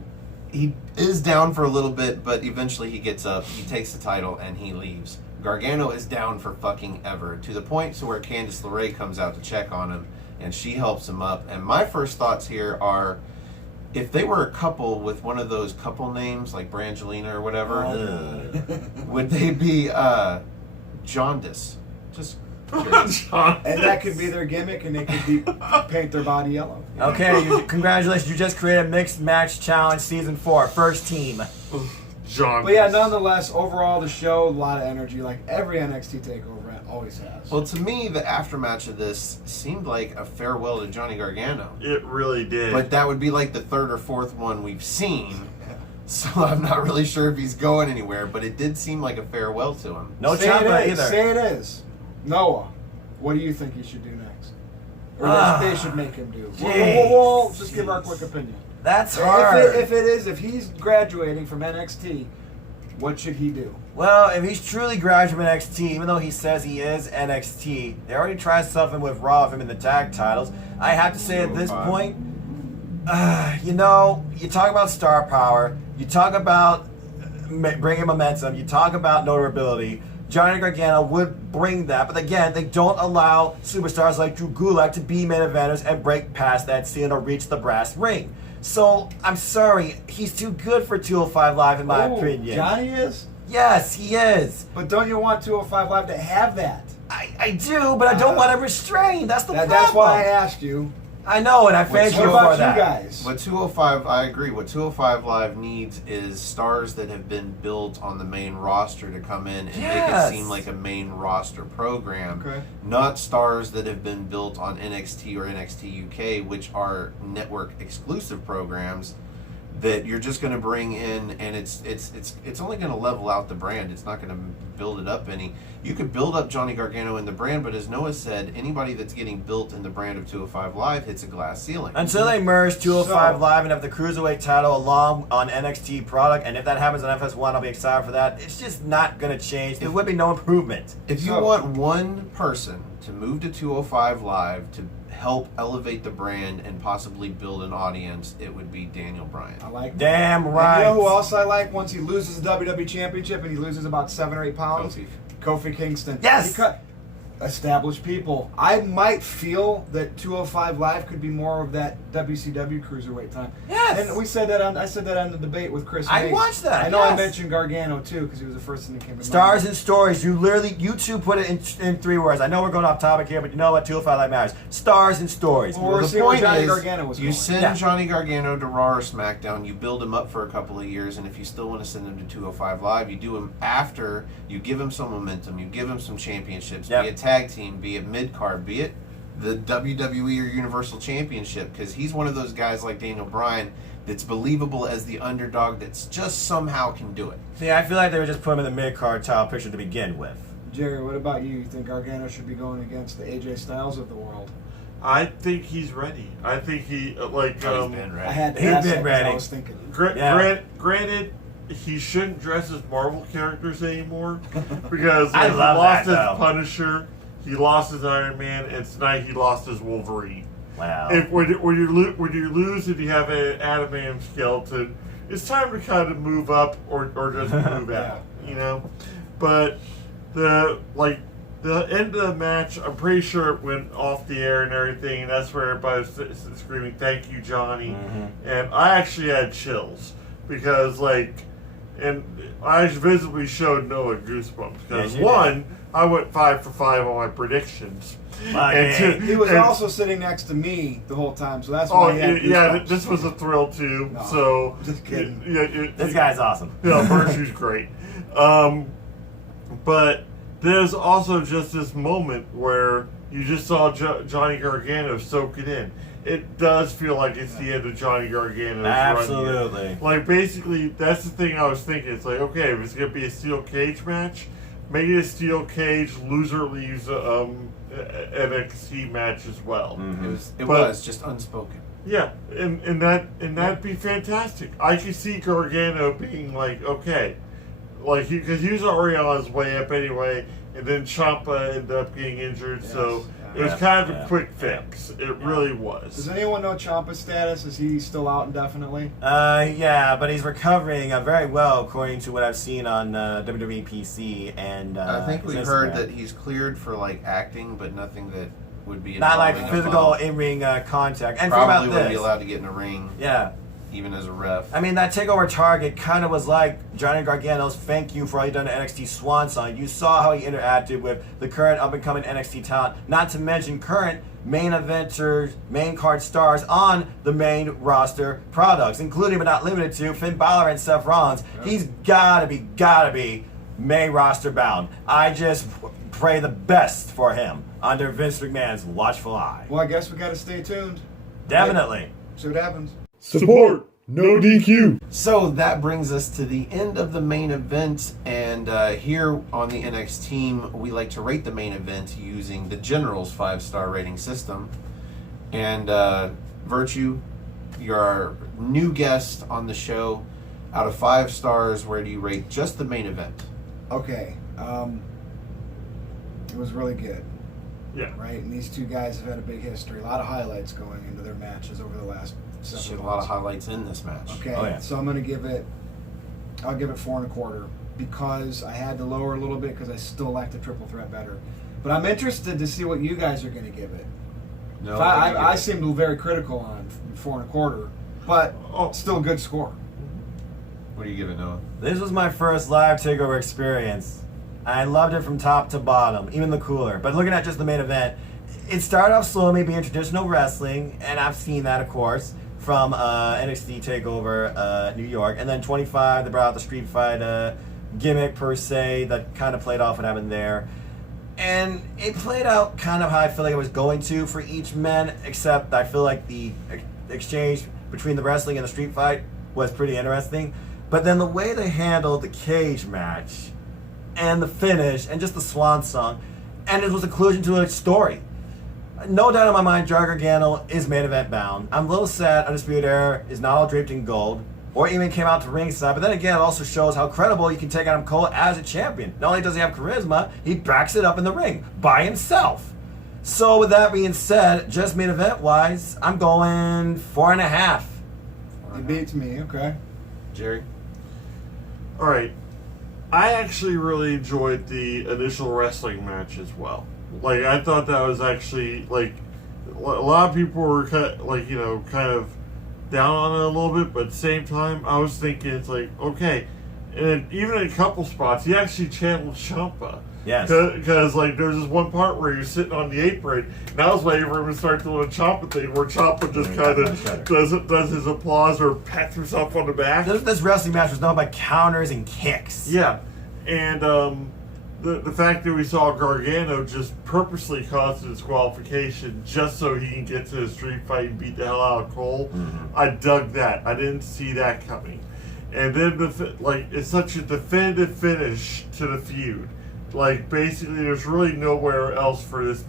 he is down for a little bit, but eventually he gets up, he takes the title, and he leaves. Gargano is down for fucking ever, to the point to where Candice LeRae comes out to check on him, and she helps him up. And my first thoughts here are, if they were a couple with one of those couple names, like Brangelina or whatever, would they be jaundice? Just curious. And that could be their gimmick, and they could be paint their body yellow. Okay, congratulations. You just created Mixed Match Challenge Season 4. First team. John. But yeah, nonetheless, overall the show, a lot of energy, like every NXT TakeOver always has. Well, to me, the aftermatch of this seemed like a farewell to Johnny Gargano. It really did. But that would be like the 3rd or 4th one we've seen. So I'm not really sure if he's going anywhere, but it did seem like a farewell to him. No Say Ciampa it is. either. Say it is. Noah, what do you think he should do next? Or Ah, they should make him do? jeez. We'll just give our quick opinion. That's hard. If he's graduating from NXT, what should he do? Well, if he's truly graduating from NXT, even though he says he is NXT, they already tried something with Raw of him in the tag titles. I have to say at this point, you talk about star power, you talk about bringing momentum, you talk about notability. Johnny Gargano would bring that, but again, they don't allow superstars like Drew Gulak to be main eventers and break past that ceiling or reach the brass ring. So, I'm sorry, he's too good for 205 Live in my opinion. Johnny is? Yes, he is. But don't you want 205 Live to have that? I do, but I don't want him restrained. That's the problem. That's why I asked you. I know, and I thank you What about for that. you guys? What 205, I agree. What 205 Live needs is stars that have been built on the main roster to come in and make it seem like a main roster program. Okay. Not stars that have been built on NXT or NXT UK, which are network exclusive programs that you're just going to bring in, and it's only going to level out the brand. It's not going to build it up any. You could build up Johnny Gargano in the brand, but as Noah said, anybody that's getting built in the brand of 205 Live hits a glass ceiling. Until they merge 205 Live and have the Cruiserweight title along on NXT product, and if that happens on FS1, I'll be excited for that. It's just not going to change. There would be no improvement. If you want one person to move to 205 Live to help elevate the brand and possibly build an audience, it would be Daniel Bryan. I like that. Damn right. And you know who else I like once he loses the WWE Championship and he loses about 7 or 8 pounds? Kofi Kingston. Yes! Established people. I might feel that 205 Live could be more of that WCW cruiserweight time. Yes. And I said that on the debate with Chris I Hayes. watched that, I know I yes. mentioned Gargano too because he was the first thing that came to Stars mind. and stories. You two put it in 3 words. I know we're going off topic here, but you know what? 205 Live matters. Stars and stories. Well, we're The seeing where point Johnny is, Gargano was you going. send Yeah. Johnny Gargano to Raw or SmackDown, you build him up for a couple of years, and if you still want to send him to 205 Live, you do him after, you give him some momentum, you give him some championships, Yep. be it tag team, be it mid-card, be it the WWE or Universal Championship, because he's one of those guys like Daniel Bryan that's believable as the underdog that's just somehow can do it. See, I feel like they would just put him in the mid-card title picture to begin with. Jerry, what about you? You think Gargano should be going against the AJ Styles of the world? I think he's ready. I think he He's been ready. I had to He's ask been that 'cause ready. I was thinking. Granted, he shouldn't dress as Marvel characters anymore because I he love lost that, his though. Punisher, he lost his Iron Man, and tonight he lost his Wolverine. Wow. When you lose and you have an adamantium skeleton, it's time to kind of move up or just move out, you know. But the end of the match, I'm pretty sure it went off the air and everything, and that's where everybody was screaming, "Thank you, Johnny!" And I actually had chills because and I visibly showed Noah goosebumps because Yes, you one, I went 5 for 5 on my predictions. My two, He was and- also sitting next to me the whole time, so that's why he had yeah, goosebumps. this was a thrill too. No, So just kidding. This guy's awesome. Yeah, Virtue's great. But there's also just this moment where you just saw Johnny Gargano soak it in. It does feel like it's the end of Johnny Gargano's run Absolutely. here. Like, basically, that's the thing I was thinking. It's like, okay, if it's going to be a steel cage match, make it a steel cage, loser leaves NXT match as well. It was just unspoken. Yeah, and that'd be fantastic. I could see Gargano being like, okay, because he was already on his way up anyway, and then Ciampa ended up getting injured, so it was kind of a quick fix. It really was. Does anyone know Ciampa's status? Is he still out indefinitely? Yeah, but he's recovering very well according to what I've seen on WWE PC and I think we his heard Instagram. that he's cleared for acting, but nothing that would be Not like involving a physical bump. in-ring contact. And Probably think about wouldn't be this. allowed to get in a ring, Yeah. even as a ref. I mean, that TakeOver Target kind of was like Johnny Gargano's thank you for all you done to NXT Swan Song. You saw how he interacted with the current up-and-coming NXT talent, not to mention current main eventers, main card stars on the main roster products, including but not limited to Finn Balor and Seth Rollins. He's gotta be main roster bound. I just pray the best for him under Vince McMahon's watchful eye. Well, I guess we got to stay tuned. Definitely. See what happens. Support No DQ. So that brings us to the end of the main event, and here on the NXT team, we like to rate the main event using the General's 5-star rating system. And Virtue, you're our new guest on the show. Out of 5 stars, where do you rate just the main event? Okay. It was really good, Yeah. right? And these two guys have had a big history. A lot of highlights going into their matches over the last Shit, several a lot of months. highlights in this match. Okay, Oh, yeah. so I'll give it 4.25 because I had to lower a little bit because I still like the triple threat better. But I'm interested to see what you guys are going to give it. No, If I seem very critical on 4.25, but still a good score. What do you give it, Noah? This was my first live TakeOver experience. I loved it from top to bottom, even the cooler. But looking at just the main event, it started off slow, maybe in traditional wrestling, and I've seen that, of course, from NXT TakeOver New York. And then 25, they brought out the street fight gimmick, per se, that kind of played off what happened there. And it played out kind of how I feel like it was going to for each man, except I feel like the exchange between the wrestling and the street fight was pretty interesting. But then the way they handled the cage match and the finish and just the swan song, and it was a conclusion to a story. No doubt in my mind, Johnny Gargano is main event bound. I'm a little sad Undisputed Era is not all draped in gold, or even came out to ringside. But then again, it also shows how credible you can take Adam Cole as a champion. Not only does he have charisma, he backs it up in the ring by himself. So with that being said, just main event wise, I'm going 4.5. It beats me, okay. Jerry? All right. I actually really enjoyed the initial wrestling match as well. Like, I thought that was actually, like, a lot of people were kind of down on it a little bit, but at the same time, I was thinking, it's like, okay. And even in a couple spots, he actually channeled Ciampa. Yes. Because, like, there's this one part where you're sitting on the apron, and I was waiting for him to start doing a Ciampa thing, where Ciampa just kind of does his applause or pats himself on the back. This wrestling match was known by counters and kicks. Yeah, and the fact that we saw Gargano just purposely cause a disqualification just so he can get to the street fight and beat the hell out of Cole, I dug that. I didn't see that coming. And then it's such a definitive finish to the feud. Like, basically, there's really nowhere else for this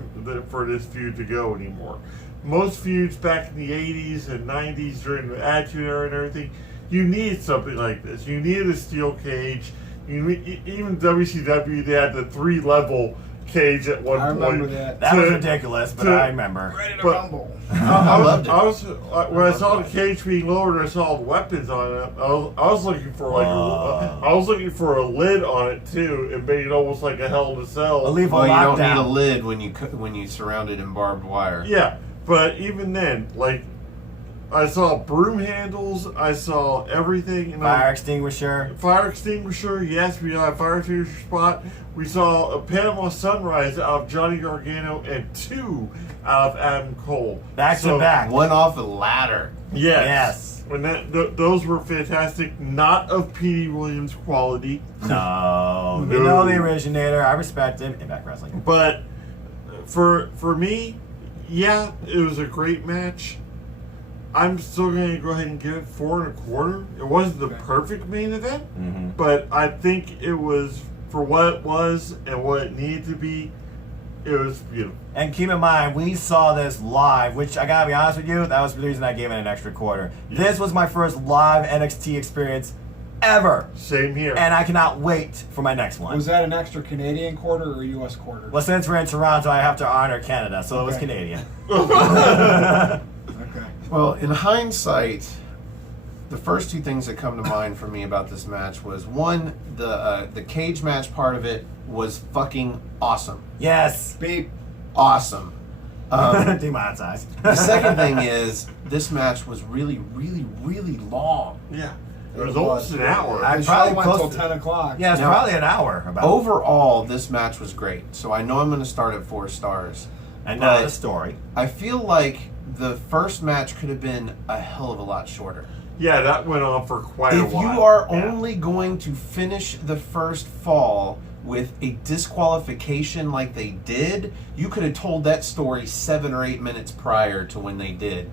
feud to go anymore. Most feuds back in the 80s and 90s during the Attitude Era and everything, you need something like this. You needed a steel cage. Even WCW, they had the 3-level cage at one point. I remember that. That was ridiculous, but I remember. Ready to But- rumble. I loved it. When I saw the cage being lowered and I saw the weapons on it, I was looking for I was looking for a lid on it too, and made it almost like a Hell in a Cell. I'll leave Well, you don't lockdown. need a lid when you surround it in barbed wire. Yeah, but even then, like, I saw broom handles, I saw everything. Fire extinguisher. Fire extinguisher, yes, we got a fire extinguisher spot. We saw a Panama Sunrise out of Johnny Gargano and 2 out of Adam Cole. Back to back. One off a ladder. Yes. When those were fantastic, not of P.D. Williams quality. No. No. You know the originator. I respect him. Impact Wrestling. But for me, yeah, it was a great match. I'm still going to go ahead and give it 4.25. It wasn't the perfect main event, but I think it was, for what it was and what it needed to be, it was beautiful. And keep in mind, we saw this live, which I gotta be honest with you, that was the reason I gave it an extra quarter. Yeah. This was my first live NXT experience ever. Same here. And I cannot wait for my next one. Was that an extra Canadian quarter or U.S. quarter? Well, since we're in Toronto, I have to honor Canada, so it was Okay. Canadian. Okay. Well, in hindsight, the first 2 things that come to mind for me about this match was, one, the cage match part of it was fucking awesome. Yes. Beep. Awesome. Demonetized. The second thing is, this match was really, really, really long. Yeah. It was almost an hour. I The probably show went close till to- 10 o'clock. Yeah, it's Now, probably an hour. About. Overall, this match was great. So I know I'm going to start at 4 stars. And now but the story. I feel like the first match could have been a hell of a lot shorter. Yeah, that went on for quite a If while. you are Yeah. only going to finish the first fall with a disqualification like they did, you could have told that story 7 or 8 minutes prior to when they did,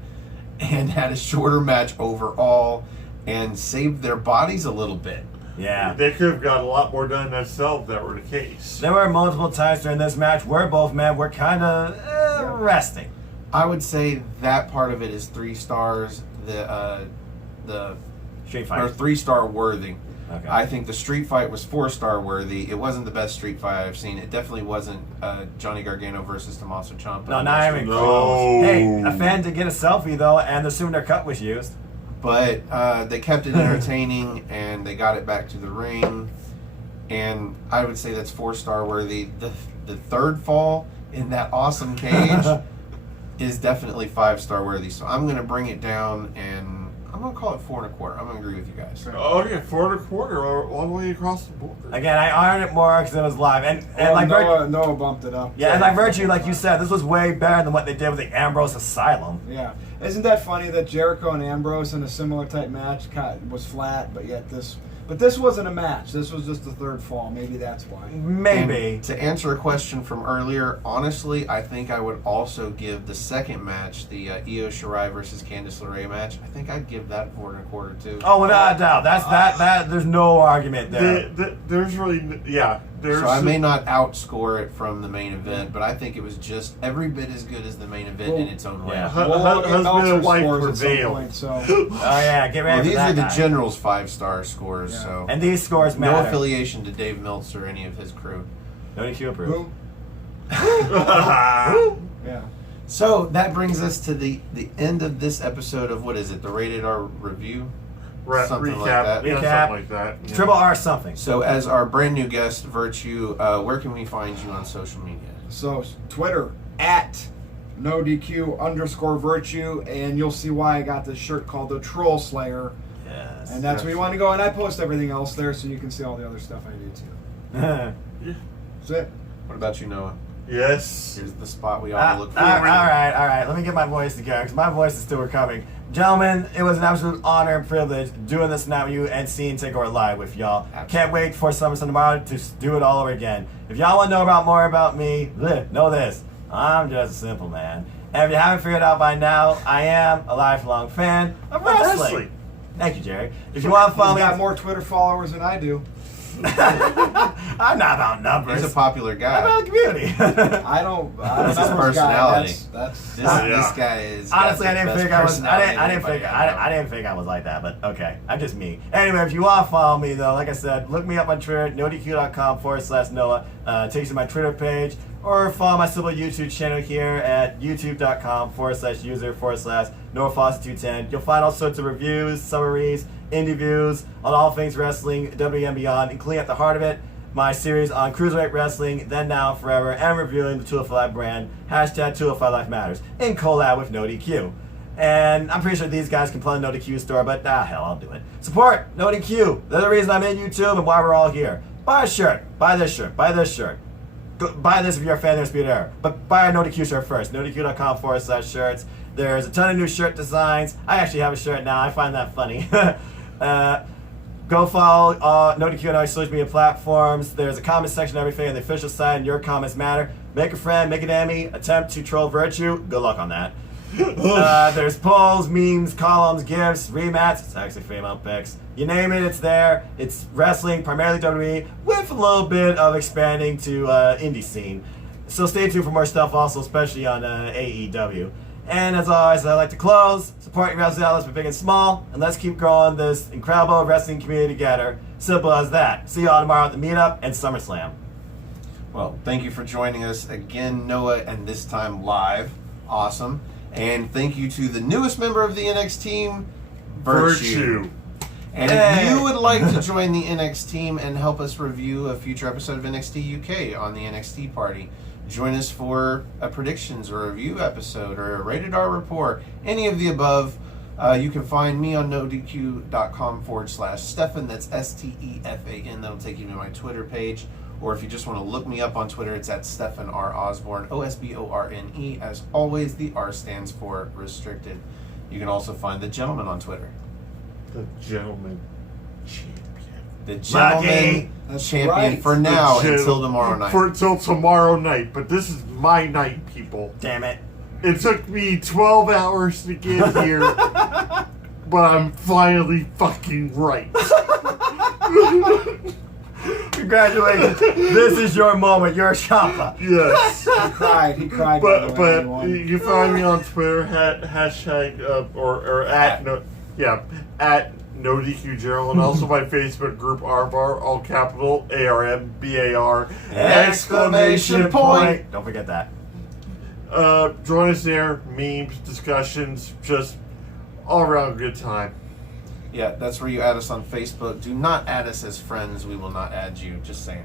and had a shorter match overall, and saved their bodies a little bit. Yeah. They could have got a lot more done themselves if that were the case. There were multiple times during this match where both men were kind of resting. I would say that part of it is 3 stars. the Street or fight. 3-star worthy. Okay. I think the street fight was 4-star worthy. It wasn't the best street fight I've seen. It definitely wasn't Johnny Gargano versus Tommaso Ciampa. No, not even No. close. Hey, a fan did get a selfie though, and the souvenir cup was used. But they kept it entertaining, and they got it back to the ring. And I would say that's 4-star worthy. The third fall in that awesome cage is definitely 5-star worthy. So I'm going to bring it down, and I'm going to call it 4 1/4. I'm going to agree with you guys. Oh yeah, 4 1/4 all the way across the board. Again, I honored it more because it was live, and Well, like Noah bumped it up. yeah, and like Virtue, like you said, this was way better than what they did with the Ambrose Asylum. Yeah. Isn't that funny that Jericho and Ambrose in a similar type match was flat, but yet this wasn't a match. This was just the third fall. Maybe that's why. Maybe. And to answer a question from earlier, honestly, I think I would also give the second match, the Io Shirai versus Candice LeRae match, I think I'd give that 4 1/4 too. Oh, without a doubt. That's that. There's no argument there. There's really, yeah. There's So I may not outscore it from the main event, but I think it was just every bit as good as the main event in its own way. Yeah. We'll look at Husband Meltzer's and wife scores at some prevailed. point, so. Oh yeah, get ready Well, for these that are the guy. General's 5-star scores, Yeah. so And these scores no matter. affiliation to Dave Meltz or any of his crew. NoDQ approved. Who? Yeah. So that brings us to the end of this episode of, what is it, the Rated R review? Something recap, like that. yeah, Recap. something like that. Yeah. Triple R something. So as our brand new guest, Virtue, where can we find you on social media? So Twitter at NoDQ_virtue, and you'll see why I got this shirt called the Troll Slayer, Yes. and that's where you want to go. And I post everything else there, so you can see all the other stuff I do too. Yeah. That's it. What about you, Noah? Yes. Here's the spot we all all look for. right. Let me get my voice together because my voice is still recovering. Gentlemen, it was an absolute honor and privilege doing this now with you and seeing TakeOver live with y'all. Absolutely. Can't wait for SummerSlam tomorrow to do it all over again. If y'all want to know more about me, know this. I'm just a simple man. And if you haven't figured out by now, I am a lifelong fan of wrestling. Thank you, Jerry. If you want to follow He's me got on more Twitter followers than I do. I'm not about numbers. He's a popular I'm guy. about the community. I don't. That's his numbers personality. Guy. That's This Yeah. guy is. Honestly, got I the didn't best think I was. personality I didn't anybody think. I know. I didn't think I was like that. But okay, I'm just me. Anyway, if you want to follow me though, like I said, look me up on Twitter, NoDQ.com/Noah. Takes you to my Twitter page, or follow my simple YouTube channel here at YouTube.com/user/NoahFawcett210. You'll find all sorts of reviews, summaries, interviews on all things wrestling, WWE and beyond, including at the heart of it, my series on Cruiserweight Wrestling, Then Now and Forever, and reviewing the 205 brand, hashtag 205 Life Matters, in collab with NoDQ. And I'm pretty sure these guys can plug the NoDQ store, but hell, I'll do it. Support NoDQ. They're the reason I'm in YouTube and why we're all here. Buy a shirt. Buy this shirt. Buy this shirt. Go, buy this if you're a fan of Speed Error. But buy a NoDQ shirt first. NoDQ.com/shirts. There's a ton of new shirt designs. I actually have a shirt now. I find that funny. Go follow NoDQ on our social media platforms. There's a comment section of everything on the official site, and your comments matter. Make a friend, make an enemy, attempt to troll Virtue. Good luck on that. There's polls, memes, columns, gifs, remats. It's actually female pics. You name it, it's there. It's wrestling, primarily WWE, with a little bit of expanding to indie scene. So stay tuned for more stuff also, especially on AEW. And as always, I'd like to close. Support your wrestling outlets, big and small, and let's keep growing this incredible wrestling community together. Simple as that. See y'all tomorrow at the meetup and SummerSlam. Well, thank you for joining us again, Noah, and this time live. Awesome. And thank you to the newest member of the NXT team, Virtue. And if you would like to join the NXT team and help us review a future episode of NXT UK on the NXT party, join us for a predictions or review episode or a rated R report, any of the above. You can find me on NoDQ.com/Stefan. That's STEFAN. That'll take you to my Twitter page. Or if you just want to look me up on Twitter, it's at Stefan R. Osborne, OSBORNE. As always, the R stands for restricted. You can also find the gentleman on Twitter. The gentleman champion. The gentleman That's champion right. for now The until tomorrow night. Until tomorrow night. But this is my night, people. Damn it. It took me 12 hours to get here, but I'm finally fucking right. We Congratulations. This is your moment. You're a shopper. Yes. He cried. He cried. by the way, But everyone. you can find me on Twitter, hashtag, or at NoDQ Gerald, and also my Facebook group, ARBAR, all capital, ARMBAR, Exclamation point. Don't forget that. Join us there, memes, discussions, just all around good time. Yeah, that's where you add us on Facebook. Do not add us as friends. We will not add you. Just saying.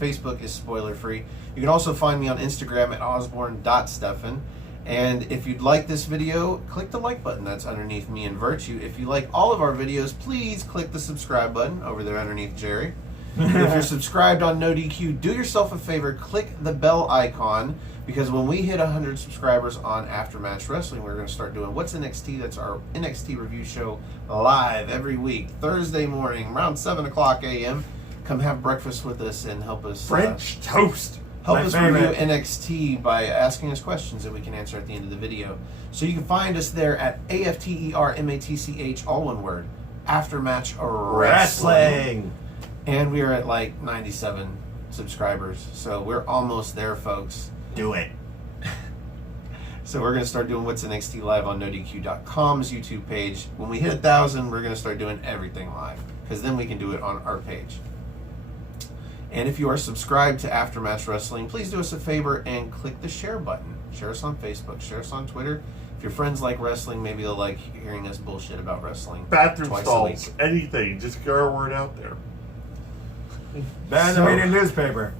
Facebook is spoiler free. You can also find me on Instagram at osborne.stefan. And if you'd like this video, click the like button that's underneath me and Virtue. If you like all of our videos, please click the subscribe button over there underneath Jerry. If you're subscribed on NoDQ, do yourself a favor, click the bell icon, because when we hit 100 subscribers on Aftermatch Wrestling, we're going to start doing What's NXT? That's our NXT review show live every week, Thursday morning, around 7 o'clock a.m. Come have breakfast with us and help us French toast. help My us favorite. review NXT by asking us questions that we can answer at the end of the video. So you can find us there at AFTERMATCH, all one word, Aftermatch Wrestling. Wrestling. And we are at like 97 subscribers. So we're almost there, folks. Do it. So we're going to start doing What's NXT live on NoDQ.com's YouTube page. When we hit 1,000, we're going to start doing everything live, because then we can do it on our page. And if you are subscribed to Aftermatch Wrestling, please do us a favor and click the share button. Share us on Facebook. Share us on Twitter. If your friends like wrestling, maybe they'll like hearing us bullshit about wrestling. Bathroom twice a stalls, week. anything. Just get our word out there. Better than reading a newspaper.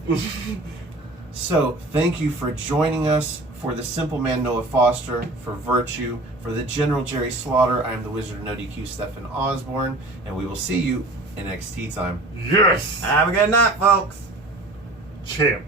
So, thank you for joining us. For the Simple Man Noah Foster, for Virtue, for the General Jerry Slaughter, I am the Wizard of NoDQ, Stefan Osborne, and we will see you in NXT time. Yes! Have a good night, folks. Champ.